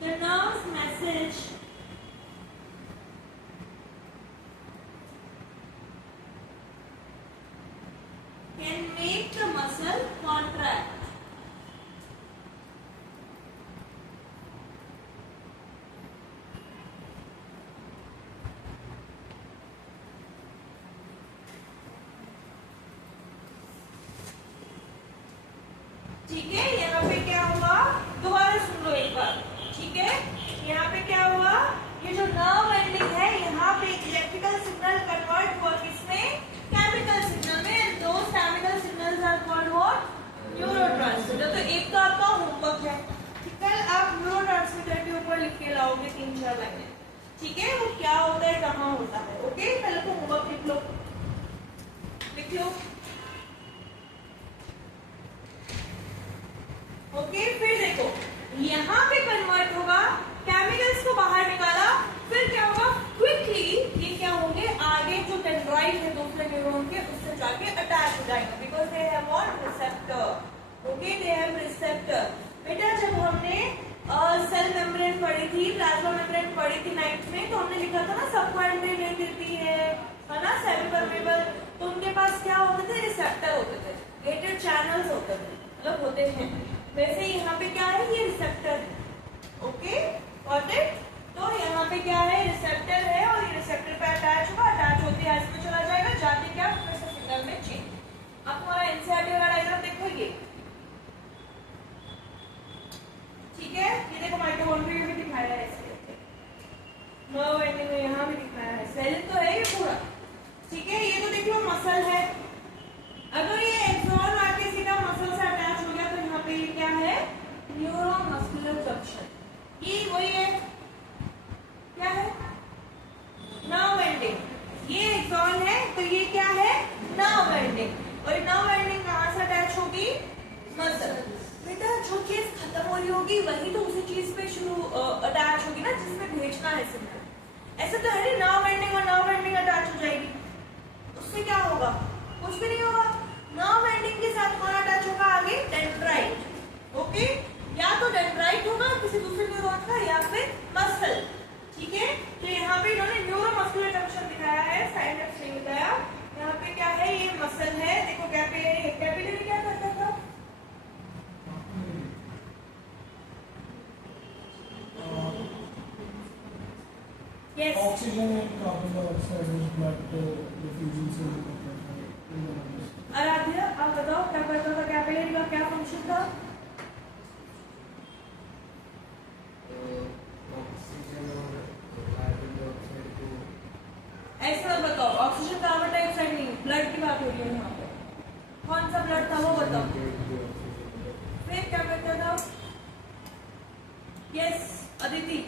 the nerve's message can make the muscle contract. ठीक है, यहाँ पे क्या हुआ, दोबारा सुन लो एक बार. ठीक है, यहाँ पे क्या हुआ, ये जो नर्व एंडिंग है यहाँ पे इलेक्ट्रिकल सिग्नल कन्वर्ट हुआ किसमें, केमिकल सिग्नल में. दो chemical signals are called what, neurotransmitter. तो एक तो आपका होमवर्क है, कल आप न्यूरोट्रांसमीटर के ऊपर लिख के लाओगे 3-4 लाइनें. ठीक है, वो क्या होता है, कहाँ होता है. ओके, पहले तो होमवर्क लिख लो, लिख लो. ओके, फिर देखो यहाँ पे कन्वर्ट होगा, केमिकल्स को बाहर निकाला, फिर क्या होगा, क्विकली ये क्या होंगे, आगे जो डेंड्राइट है दूसरे न्यूरॉन के उससे जाके अटैच हो जाएंगे, because they have what, receptor. Okay, they have receptor. बेटा जब हमने सेल मेम्ब्रेन पढ़ी थी, प्लाज्मा मेम्ब्रेन पढ़ी थी 9th में, तो हमने लिखा था ना सबको एंटीबॉडी देती है ना, सेमी परमेबल. तो उनके पास क्या होते थे, रिसेप्टर होते थे, गेटेड चैनल्स होते थे, मतलब होते हैं. वैसे यहाँ पे क्या है, ये रिसेप्टर है. Okay, got it. तो यहाँ पे क्या है, रिसेप्टर है. जो चीज खत्म हो रही होगी वही तो उसी चीज पे शुरू अटैच होगी ना जिसमें भेजना है सिग्नल। ऐसे तो है नहीं नाउ एंडिंग और नाउ एंडिंग अटैच हो जाएगी, उससे क्या होगा? कुछ भी नहीं होगा। नाउ एंडिंग के साथ कौन अटैच होगा आगे? डेंड्राइट। ओके, या तो डेंड्राइट होगा किसी दूसरे न्यूरॉन का या फिर मसल। ठीक है, तो यहाँ पे इन्होंने न्यूरोमस्कुलर जंक्शन दिखाया है, साइनेप्स नहीं बताया। यहाँ पे क्या है? ये मसल है। देखो कैपिलरी, कैपिलरी क्या करता था? Yes, oxygen and carbon dioxide is blood diffusion से आराध्या आप बताओ क्या करता था? कैपिलरी का क्या फंक्शन था? ऑक्सीजन और कार्बन डाइऑक्साइड को ऐसे मत बताओ, ऑक्सीजन कार्बन डाइऑक्साइड नहीं, ब्लड की बात हो रही है यहाँ पे। कौन सा ब्लड था वो बताओ। फिर क्या करता था? यस अदिति,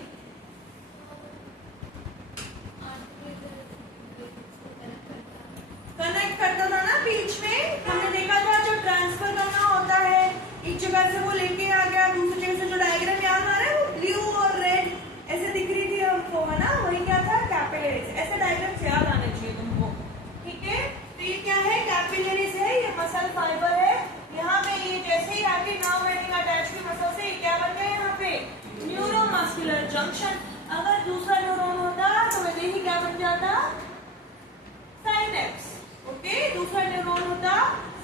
कनेक्ट करता था ना बीच में। हमने देखा था जब ट्रांसफर करना होता है एक जगह से वो लेके आ गया दूसरी जगह से, जो डायग्राम याद आ रहा है वो ब्लू और रेड ऐसे दिख रही थी हमको, है ना? वही क्या था? कैपिलरीज। ऐसे डायग्राम याद आने चाहिए तुमको। ठीक है, तो ये क्या है? कैपिलरीज है, ये मसल फाइबर है। यहाँ पे ये जैसे ही आगे नाउ एंडिंग अटैच हुई मसल से, क्या बन गया यहाँ पे? Neuromuscular junction. अगर दूसरा न्यूरॉन होता तो वैसे ही क्या बन जाता? साइनेप्स। ओके, दूसरा न्यूरॉन होता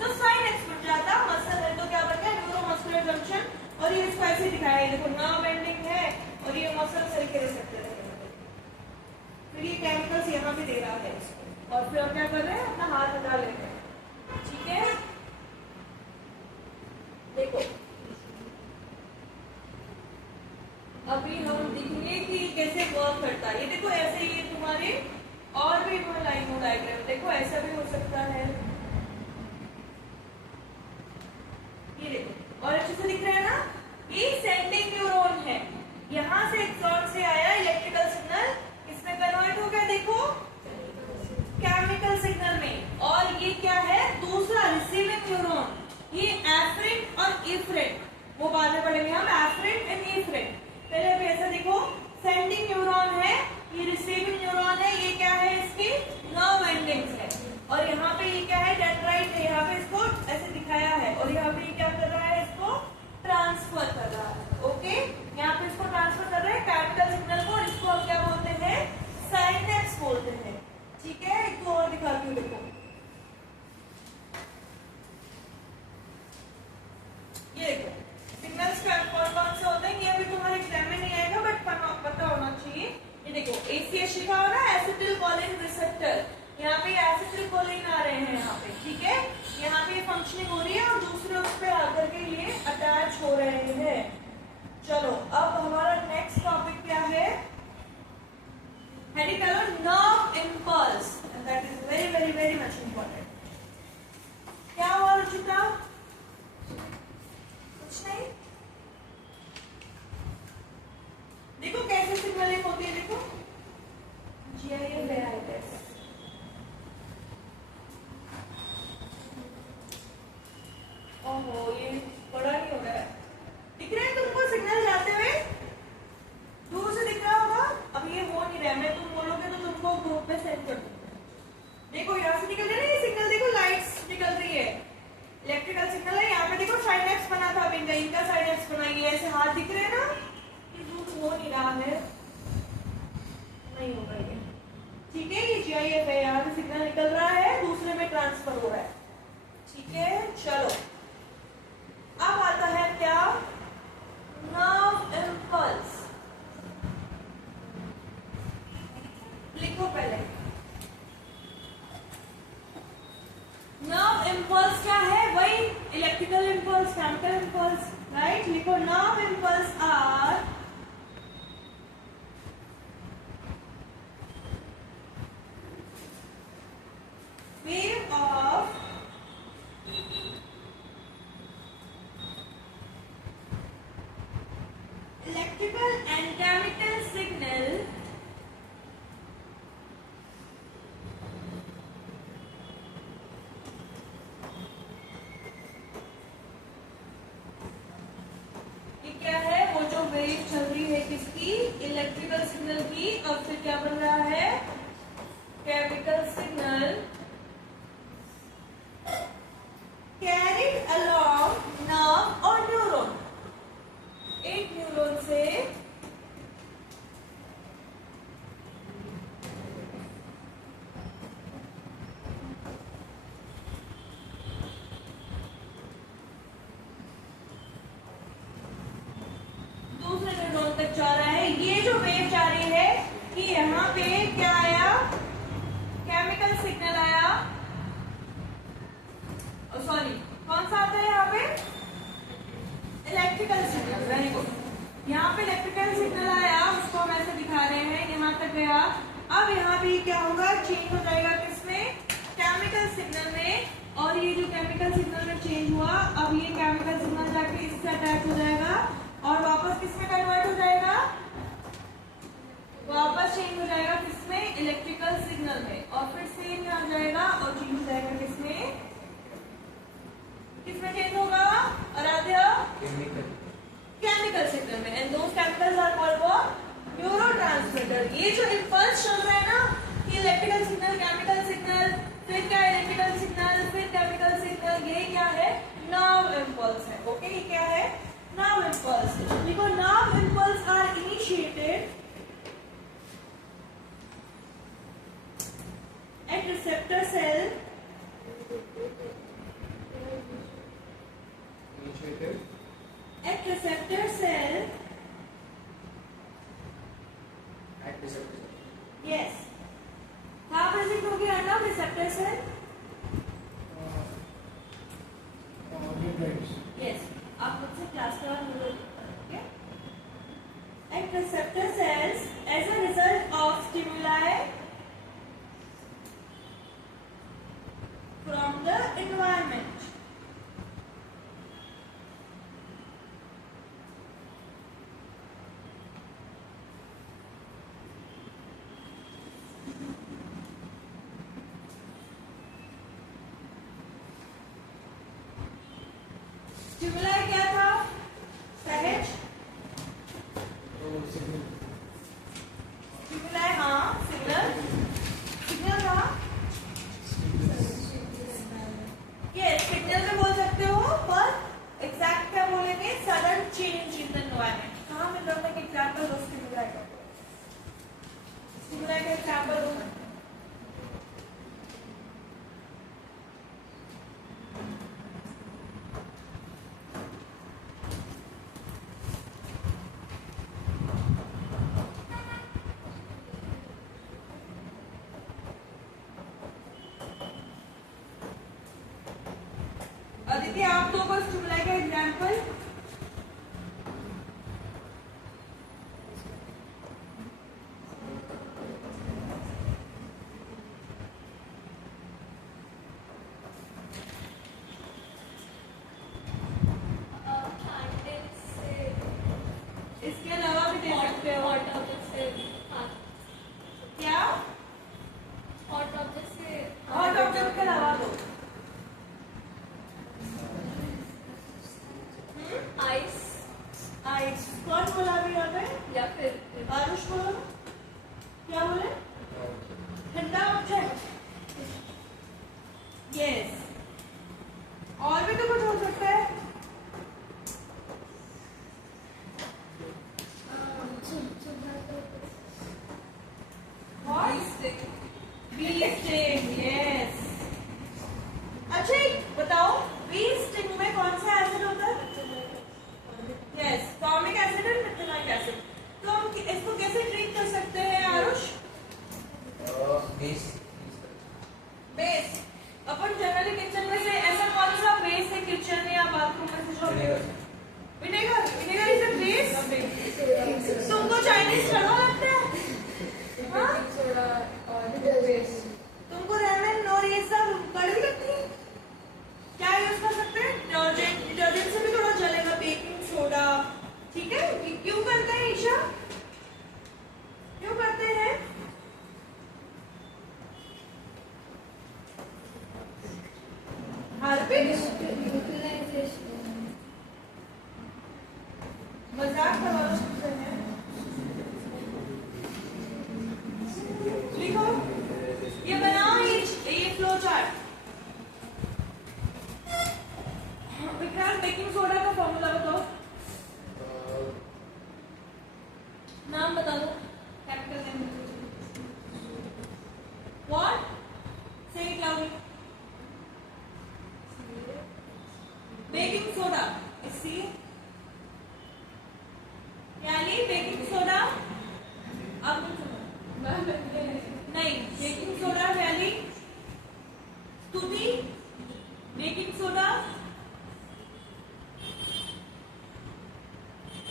तो साइनेप्स बन जाता। मसल है तो क्या बन गया? Neuromuscular junction. और ये इसको ऐसे दिखाया है, देखो नर्व एंडिंग है और ये मसल सेल के रिसेप्टर है। फिर ये केमिकल्स यहाँ पे दे रहा है इसको, और फिर हम क्या कर रहे हैं? अपना हाथ हटा ले रहे हैं। ठीक है, देखो अभी हम दिखेंगे कि कैसे वर्क करता है। ये देखो ऐसे, ये तुम्हारे और भी लाइन हो डायग्राम, देखो ऐसा भी हो सकता है। ये देखो और अच्छे से दिख रहा है ना? ये सेंडिंग न्यूरॉन है, यहाँ से एक्सॉन से आया इलेक्ट्रिकल सिग्नल, इसमें कन्वर्ट हो गया देखो केमिकल सिग्नल में। और ये क्या है? दूसरा रिसीविंग न्यूरॉन, ये एफ्रेंट और इफ्रेंट, वो बाद में पढ़ेंगे हम, एफ्रेंट एंड इफ्रेंट। पहले अभी ऐसा देखो, सेंडिंग न्यूरॉन है, ये रिसीविंग न्यूरॉन है, ये क्या है? इसकी नर्व एंडिंग्स है। और यहाँ पे ये क्या है? डेंड्राइट है, यहाँ पे इसको ऐसे दिखाया है। और यहाँ पे ये क्या कर रहा है? इसको ट्रांसफर कर रहा है। ओके, यहाँ पे इसको ट्रांसफर कर रहा है कैपिटल सिग्नल को, और इसको हम क्या बोलते हैं? साइनेप्स बोलते हैं। ठीक है, एक तो और दिखाती हूँ, देखो ये देखो सिग्नल्स कौन कौन से होते हैं, ये अभी तुम्हारे एग्जाम में नहीं आएगा बट पता होना चाहिए। ये देखो ACH लिखा हो रहा है, एसिटिल कोलिन रिसेप्टर। यहाँ पे एसिटिल कोलिन आ रहे हैं यहाँ पे। ठीक है, यहाँ पे फंक्शनिंग हो रही है और दूसरे उस पे आकर के ये अटैच हो रहे हैं। चलो अब हमारा नेक्स्ट टॉपिक क्या है? हेडिंग करो nerve impulse, and that is very very very much important. क्या हुआ रुचिता? कुछ नहीं। देखो कैसे सिग्नलिंग होती है, देखो GIF ओहो ये बड़ा नहीं हो रहा है, दिख रहा है तुमको सिग्नल जाते हुए? क्या बन रहा है? Chemical signal carried along nerve और न्यूरॉन। एक न्यूरॉन से दूसरे न्यूरॉन तक जा रहा है। ये जो वेव जा रही है कि यहाँ पे क्या आया? केमिकल सिग्नल आया। सॉरी, कौन सा आता है यहाँ पे? Electrical signal. Very good. यहाँ पे इलेक्ट्रिकल सिग्नल आया, उसको हम ऐसे दिखा रहे हैं, यहाँ तक गया। अब यहाँ पे क्या होगा? चेंज हो जाएगा किसमें? केमिकल सिग्नल में। और ये जो केमिकल सिग्नल में चेंज हुआ, अब ये केमिकल सिग्नल जाके इससे अटैच हो जाएगा और वापस किसमें कन्वर्ट हो जाएगा? वापस चेंज हो जाएगा किसमें? इलेक्ट्रिकल सिग्नल में। और फिर सेम यहाँ आ जाएगा और चेंज हो जाएगा किसमें? किसमें चेंज होगा? आराध्य? केमिकल सिग्नल में। And those chemicals are called what? Neurotransmitter. ये जो इंपल्स चल रहा है ना, कि इलेक्ट्रिकल सिग्नल, केमिकल सिग्नल, फिर क्या इलेक्ट्रिकल सिग्नल, फिर केमिकल सिग्नल, ये क्या है? नर्व इंपल्स है। ओके, ये क्या है? Nerve impulse. Because nerve impulse are initiated at receptor cell at receptor cell yes कहाँ प्रेजेंट होगी अर्नव? Receptor cell. yes आप मुझसे क्लास के बाद मिलोगे। at receptor cells as a result of stimuli from the environment. Stimuli क्या था? सहज? Stimuli हाँ, सिग्नल। सिग्नल कहाँ? ये सिग्नल में बोल सकते हो, पर एग्जैक्ट क्या बोलेंगे? Sudden change in the environment. कहाँ मिल रहा था? एग्जाम्पल दो स्टिमुलाई का। स्टिमुलाई का एग्जाम्पल दो। अदिति, आप दो को स्टिमुलाई का एग्जाम्पल। इसके अलावा भी दे सकते हो। क्या? हॉट ऑब्जेक्ट के अलावा दो। आइस। कौन बोला अभी यहाँ पे? या फिर आरुष बोलो। क्या बोले? ठंडा ऑब्जेक्ट। यस। और भी तो कुछ हो सकता है। Bee sting. यस। अच्छा, बताओ बी स्टिंग में कौन सा एसिड होता है? यस, फॉर्मिक एसिड और मिथेनॉइक एसिड। तो हम इसको कैसे ट्रीट कर सकते हैं आरुष? नाम बता दो, कैपिटल नेम। व्हाट? से इट लाउडली। बेकिंग सोडा, सी यानी बेकिंग सोडा। अब नहीं, बेकिंग सोडा यानी स्तुति, बेकिंग सोडा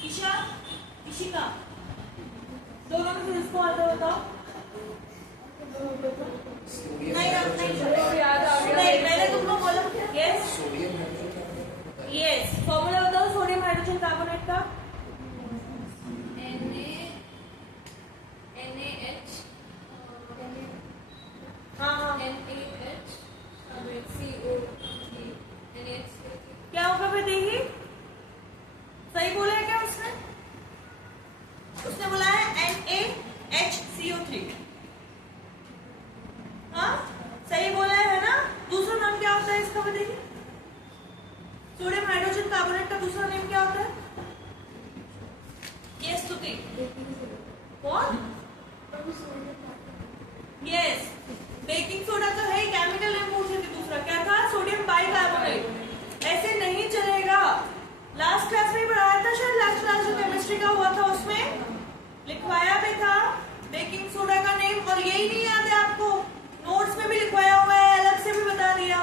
ईशा, इशिका, दोनों में से जिसको आता है बताओ। नहीं नहीं, मैंने तुमको बोला यस सोडियम हाइड्रोजन कार्बोनेट होता है। यस। फॉर्मूला बताओ सोडियम हाइड्रोजन कार्बोनेट का। हाँ हाँ, क्या होगा फिर देखिए, सही बोला है क्या उसने? उसने बोला है NaHCO3। हाँ सही बोला है ना? दूसरा नाम क्या होता है इसका बताइए? सोडियम हाइड्रोजन कार्बोनेट का दूसरा नेम क्या होता है? ये स्तुति। कौन? यस, बेकिंग सोडा तो है, केमिकल नेम पूछे थे। दूसरा क्या था? Sodium bicarbonate. ऐसे नहीं चलेगा। लास्ट क्लास में पढ़ाया था शायद, लास्ट क्लास जो केमिस्ट्री का हुआ था उसमें लिखवाया भी था बेकिंग सोडा का नेम, और यही नहीं याद है आपको? नोट्स में भी लिखवाया हुआ है, अलग से भी बता दिया।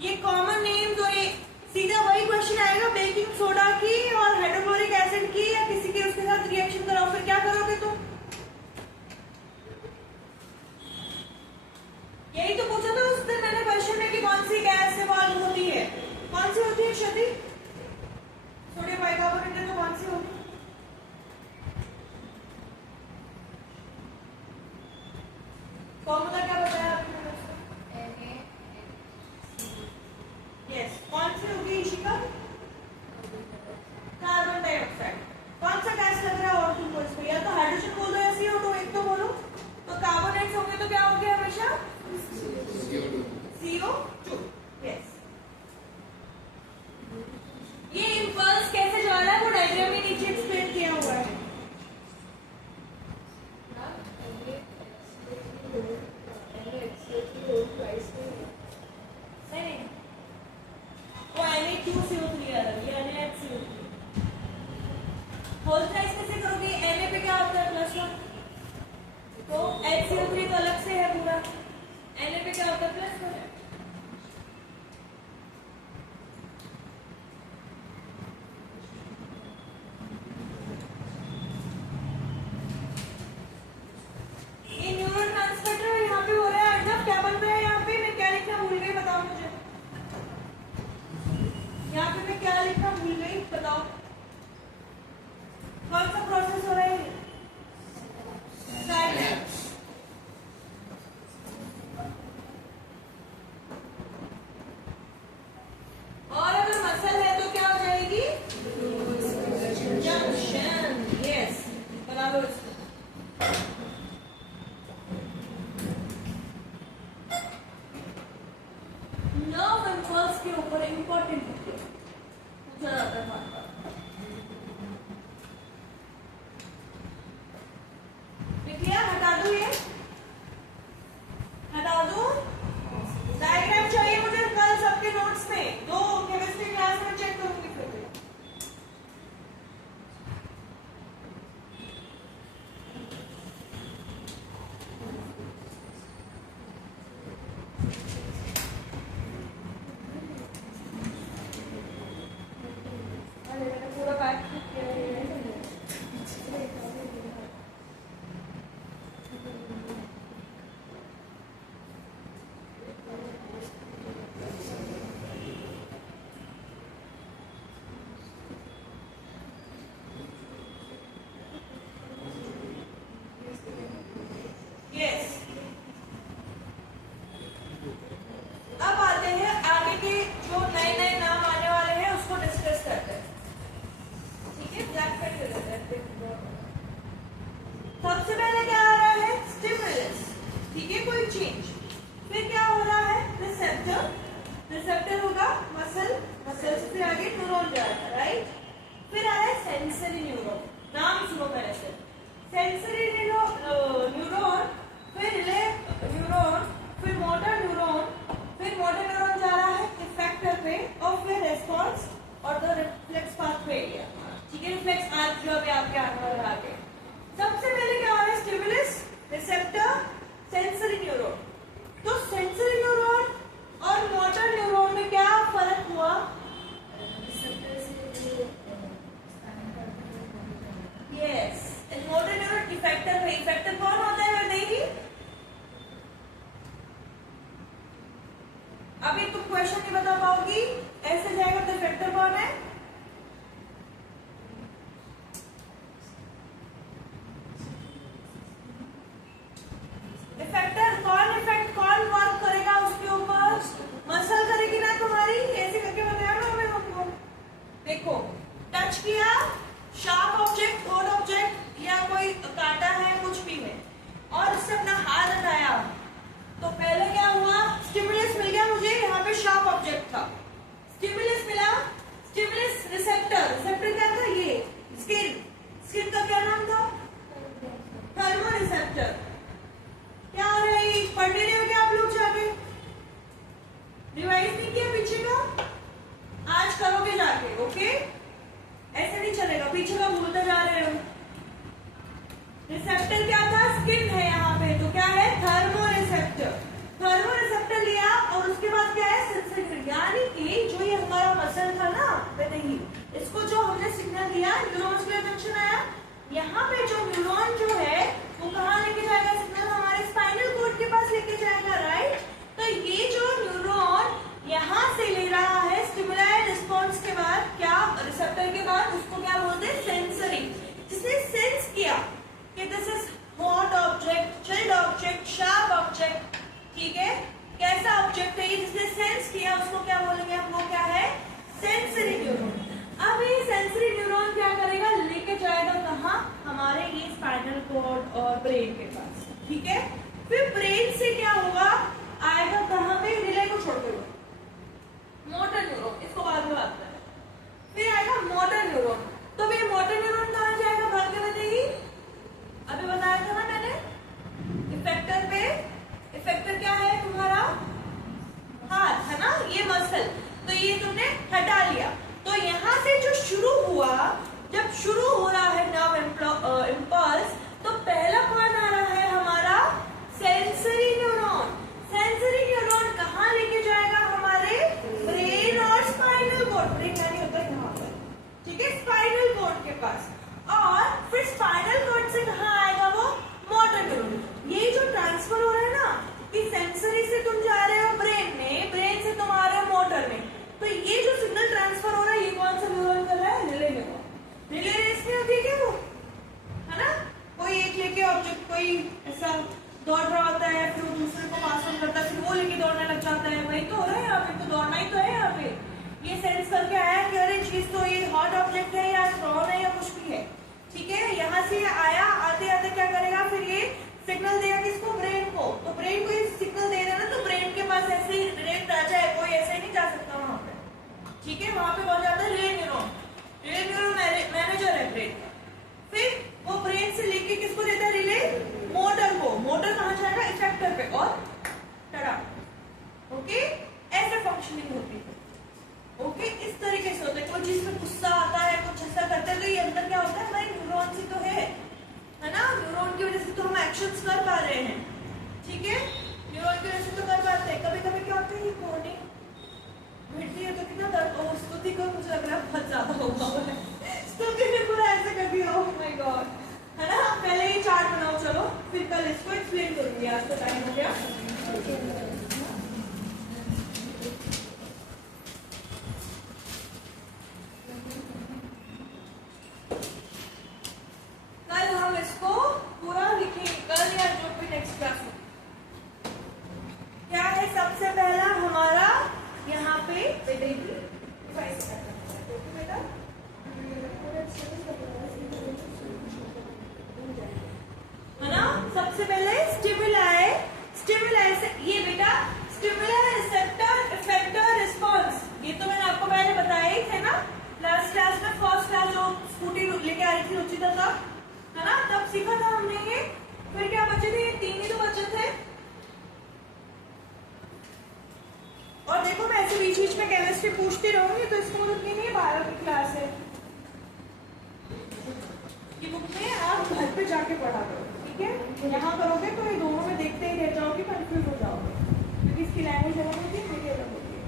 ये कॉमन नेम जो ये सीधा वही क्वेश्चन आएगा बेकिंग सोडा की और हाइड्रोक्लोरिक एसिड की, या किसी के उसके साथ रिएक्शन कराओ, फिर क्या करोगे तुम? यही तो पूछा था उस दिन मैंने क्वेश्चन में कि कौन सी गैस इवॉल्व होती है। कौन सी होती है क्षति? सोडियम बाइकार्बोनेट है तो कौन सी होगी? फॉर्मूला क्या बताया आपने? यस, कौन सी होगी इशिका? Carbon dioxide. कौन सा गैस लग रहा है और तुमको इसमें? या तो हाइड्रोजन बोल दो या CO2, एक तो बोलो। तो कार्बोनेट्स होंगे तो क्या होंगे हमेशा? CO2। यस। ये इंपल्स कैसे जा रहा है वो डायग्राम में नीचे एक्सप्लेन किया हुआ है। नहीं, वो Na2CO3 आ रहा है, ये NaHCO3। होल साइज कैसे करोगे? Na पे क्या होता है? +1। तो HCO3 तो अलग से है पूरा, Na पे क्या होता है? +1। ये न्यूरोट्रांसमीटर यहाँ पे हो रहा है। अर्नब क्या बन रहा है यहाँ पे? मैं क्या लिखना भूल गई, बताओ मुझे। यहाँ पे मैं क्या लिखना भूल गई, बताओ। कौन सा प्रोसेस हो रहा है? साइलेंस। और अगर मसल है तो क्या हो जाएगी? जंक्शन। यस, बना लो इसको। नर्व इम्पल्स के ऊपर इंपॉर्टेंट पूछा जाता है। लिखिए, हटा दो, ये हटा दो। डायग्राम चाहिए मुझे कल सबके नोट्स में, दो केमिस्ट्री क्लास में चेक करूंगी फिर। पूरा बैठ यस। अब आते हैं आगे के जो नए नए नाम आने वाले हैं उसको डिस्कस करते हैं। ठीक है, ब्लैक पेन ले लेते हैं। सबसे पहले क्या आ रहा है? स्टिमुलस। ठीक है, कोई चेंज। फिर क्या हो रहा है? रिसेप्टर। रिसेप्टर होगा मसल, मसल से आगे न्यूरॉन जाएगा, राइट? फिर आया सेंसरी न्यूरॉन। नाम सुनो पहले से। सेंसरी न्यूरॉन, फिर रिले न्यूरॉन, फिर मोटर न्यूरॉन, फिर मोटर न्यूरॉन जा रहा है इफेक्टर पे और फिर रेस्पॉन्स और द रिफ्लेक्स पाथवे एरिया। ठीक है, रिफ्लेक्स आर्क जो अभी आपके आने वाला है आगे। सबसे पहले क्या हो रहा है, स्टिमुलस, रिसेप्टर, सेंसरी न्यूरॉन। तो सेंसरी न्यूरॉन और मोटर न्यूरॉन में क्या फर्क हुआ? यस, मोटर न्यूरॉन इफेक्टर है। इफेक्टर कौन होता है बताइए? अभी तुम क्वेश्चन नहीं बता पाओगी, ऐसे जाएगा तो इफेक्टर कौन है? इफेक्टर कौन वर्क करेगा उसके ऊपर? मसल करेगी ना तुम्हारी, ऐसे करके बताया ना हमें हमको। देखो, टच किया, शार्प ऑब्जेक्ट, होल ऑब्जेक्ट या कोई काटा है, कुछ भी है, और उससे अपना हाथ हटाया, तो पहले क्या हुआ? स्टिमुलस मिल गया मुझे, यहाँ पे शार्प ऑब्जेक्ट था, स्टिमुलस मिला, स्टिमुलस रिसेप्टर, रिसेप्टर क्या था? ये स्किन का क्या नाम था? Thermo receptor. क्या हो रहा है? पढ़ने नहीं हो क्या आप लोग? जाके रिवाइज नहीं किया पीछे का? आज करोगे जाके, ओके? ऐसे नहीं चलेगा, पीछे का भूलते जा रहे हो। रिसेप्टर क्या था? स्किन है यहाँ पे, तो क्या है? Thermo receptor. थर्मो रिसेप्टर लिया और उसके बाद क्या है? सेंसरी। यानी कि जो ये हमारा मसल था ना, नहीं, इसको जो हमने सिग्नल दिया, न्यूरोमस्कुलर जंक्शन आया, यहाँ पे जो न्यूरॉन जो है वो कहाँ लेके जाएगा सिग्नल? हमारे स्पाइनल कॉर्ड के पास लेके जाएगा, राइट? तो ये जो न्यूरॉन यहाँ से ले रहा है स्टिमुलाई रिस्पॉन्स के बाद, क्या रिसेप्टर के बाद, उसको क्या बोलते हैं? सेंसरी। जिसने सेंस किया कि this is hot object, chilled object, sharp object, ठीक है, कैसा ऑब्जेक्ट है, जिसने सेंस किया उसको क्या बोलेंगे हम? वो क्या है? Sensory neuron. अब ये सेंसरी न्यूरॉन क्या करेगा? लेके जाएगा कहाँ? हमारे ये स्पाइनल कॉर्ड और ब्रेन के पास, ठीक है? फिर ब्रेन से क्या होगा? आएगा कहाँ पे? रिले को छोड़ते हुए मोटर न्यूरॉन, इसको बाद में बात करें। फिर आएगा मोटर न्यूरॉन, तो ये मोटर न्यूरॉन कहाँ जाएगा? भाग के बताइए। अभी बताया था ना मैंने, इफेक्टर पे। इफेक्टर क्या है तुम्हारा? हाथ है ना, ये मसल, तो ये तुमने हटा लिया। तो यहाँ से जो शुरू हुआ, जब शुरू हो रहा है नर्व इम्पल्स, तो पहला कौन आ रहा है हमारा? Sensory neuron. सेंसरी न्यूरॉन कहाँ लेके जाएगा? हमारे ब्रेन और स्पाइनल कॉर्ड। ब्रेन यानी होता है यहाँ पर, ठीक है, स्पाइनल कॉर्ड के पास। और फिर स्पाइनल कॉर्ड से कहाँ आएगा वो? Motor neuron. ये जो ट्रांसफर हो रहा है ना, कि सेंसरी से तुम जा रहे हो ब्रेन में, ब्रेन से तुम आ रहे हो मोटर में, तो ये जो सिग्नल ट्रांसफर हो रहा है, ये कौन सा न्यूरॉन कर रहा है? Relay neuron. रिले रेस में होती है क्या वो, है ना? कोई एक लेके ऑब्जेक्ट, कोई ऐसा दौड़ रहा होता है, फिर वो दूसरे को पास ऑन करता है, फिर वो लेके दौड़ने लग जाता है। वही तो हो रहा है यहाँ पे, तो दौड़ना ही तो है यहाँ पे। ये सेंस करके आया कि अरे चीज तो ये हॉट ऑब्जेक्ट है या स्ट्रॉन है या कुछ भी है, ठीक है? यहाँ से आया, आते आते क्या करेगा? फिर ये सिग्नल देगा किसको? ब्रेन को। तो ब्रेन को ये सिग्नल दे रहा है ना, तो ब्रेन के पास ऐसे ही डायरेक्ट आ जाए, कोई ऐसे ही नहीं जा सकता वहां पे, ठीक है? वहां पे पहुंच जाता है relay neuron. Relay neuron manager है ब्रेन का। फिर वो ब्रेन से लेके किसको देता है? रिले मोटर को। मोटर कहाँ जाएगा? इफेक्टर पे, और टड़ा, ओके? ऐसे फंक्शनिंग होती है, ओके? इस तरीके से होता है। कोई चीज में गुस्सा आता है, कुछ ऐसा करते हैं, तो ये अंदर क्या होता है? हमारे न्यूरॉन से तो है ना? न्यूरॉन की वजह से तो हम एक्शंस कर पा रहे हैं, ठीक है? न्यूरॉन की वजह से तो कर पाते हैं। कभी कभी क्या होता है, ये कोने भिड़ती है तो कितना दर्द, ओ स्तुति को मुझे लग रहा है बहुत ज्यादा होगा, स्तुति ने पूरा ऐसे कर दिया, ओह माय गॉड, है ना? पहले ये चार्ट बनाओ, चलो, फिर कल इसको एक्सप्लेन करूंगी। आज तो टाइम हो गया। कल हम इसको पूरा लिखेंगे, कल या जो भी नेक्स्ट क्लास में। क्या है सबसे पहला हमारा यहाँ पे? है ना? सबसे पहले स्टिमुलाई, स्टिमुलाई से ये बेटा स्टिमुलाई, रिसेप्टर, इफेक्टर, रिस्पॉन्स, ये तो मैंने आपको पहले बताया ही थे ना लास्ट क्लास में, फर्स्ट क्लास जो स्कूटी लेके आ रही थी रुचिता, तब है ना, तब सीखा था हमने। फिर क्या बचे थे? ये 3 ही तो बचे थे। और देखो मैं ऐसे बीच बीच में केमिस्ट्री पूछती रहूंगी तो इसको मतलब कि नहीं 12 की क्लास है। ये बुक में आप घर पे जाके पढ़ा करो, ठीक है? यहाँ करोगे तो ये दोनों में देखते ही रह जाओगे, कंफ्यूज हो जाओगे, क्योंकि इसकी लैंग्वेज अलग होती है, मीडिया अलग होती है।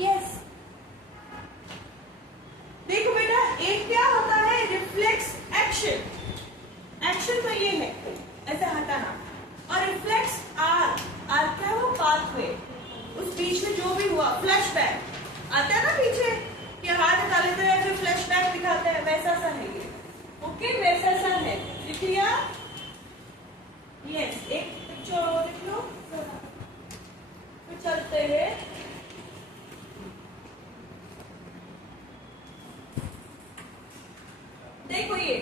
यस, देखो बेटा, एक क्या होता है रिफ्लेक्स एक्शन। एक्शन तो ये है ऐसे हटाना, और रिफ्लेक्स आर क्या हो? पाथवे। उस बीच में जो भी हुआ, फ्लैशबैक आता है ना पीछे कि हाथ हटा लेते हैं फिर फ्लैशबैक दिखाते हैं, वैसा सा है ये। ओके, वैसा सा है। लिख लिया? यस, एक पिक्चर और लिख लो, फिर चलते हैं। देखो ये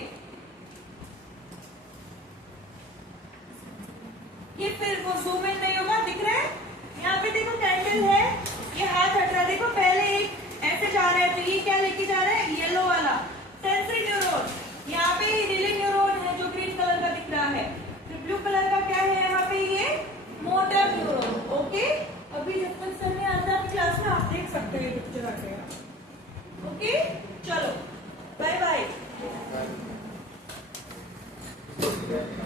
फिर वो जूम इन नहीं होगा, दिख रहा है? यहाँ पे देखो कैंडल है, ये हाथ हट रहा है, देखो पहले एक ऐसे जा रहा है, तो ये क्या लेके जा रहा है? येलो वाला सेंसरी न्यूरॉन। यहाँ पे रिले न्यूरॉन है जो ग्रीन कलर का दिख रहा है, फिर ब्लू कलर का क्या है यहाँ पे? ये मोटर न्यूरॉन। ओके, अभी जब तक सर ने आता है क्लास में आप देख सकते हो पिक्चर आके। ओके, चलो बाय बाय।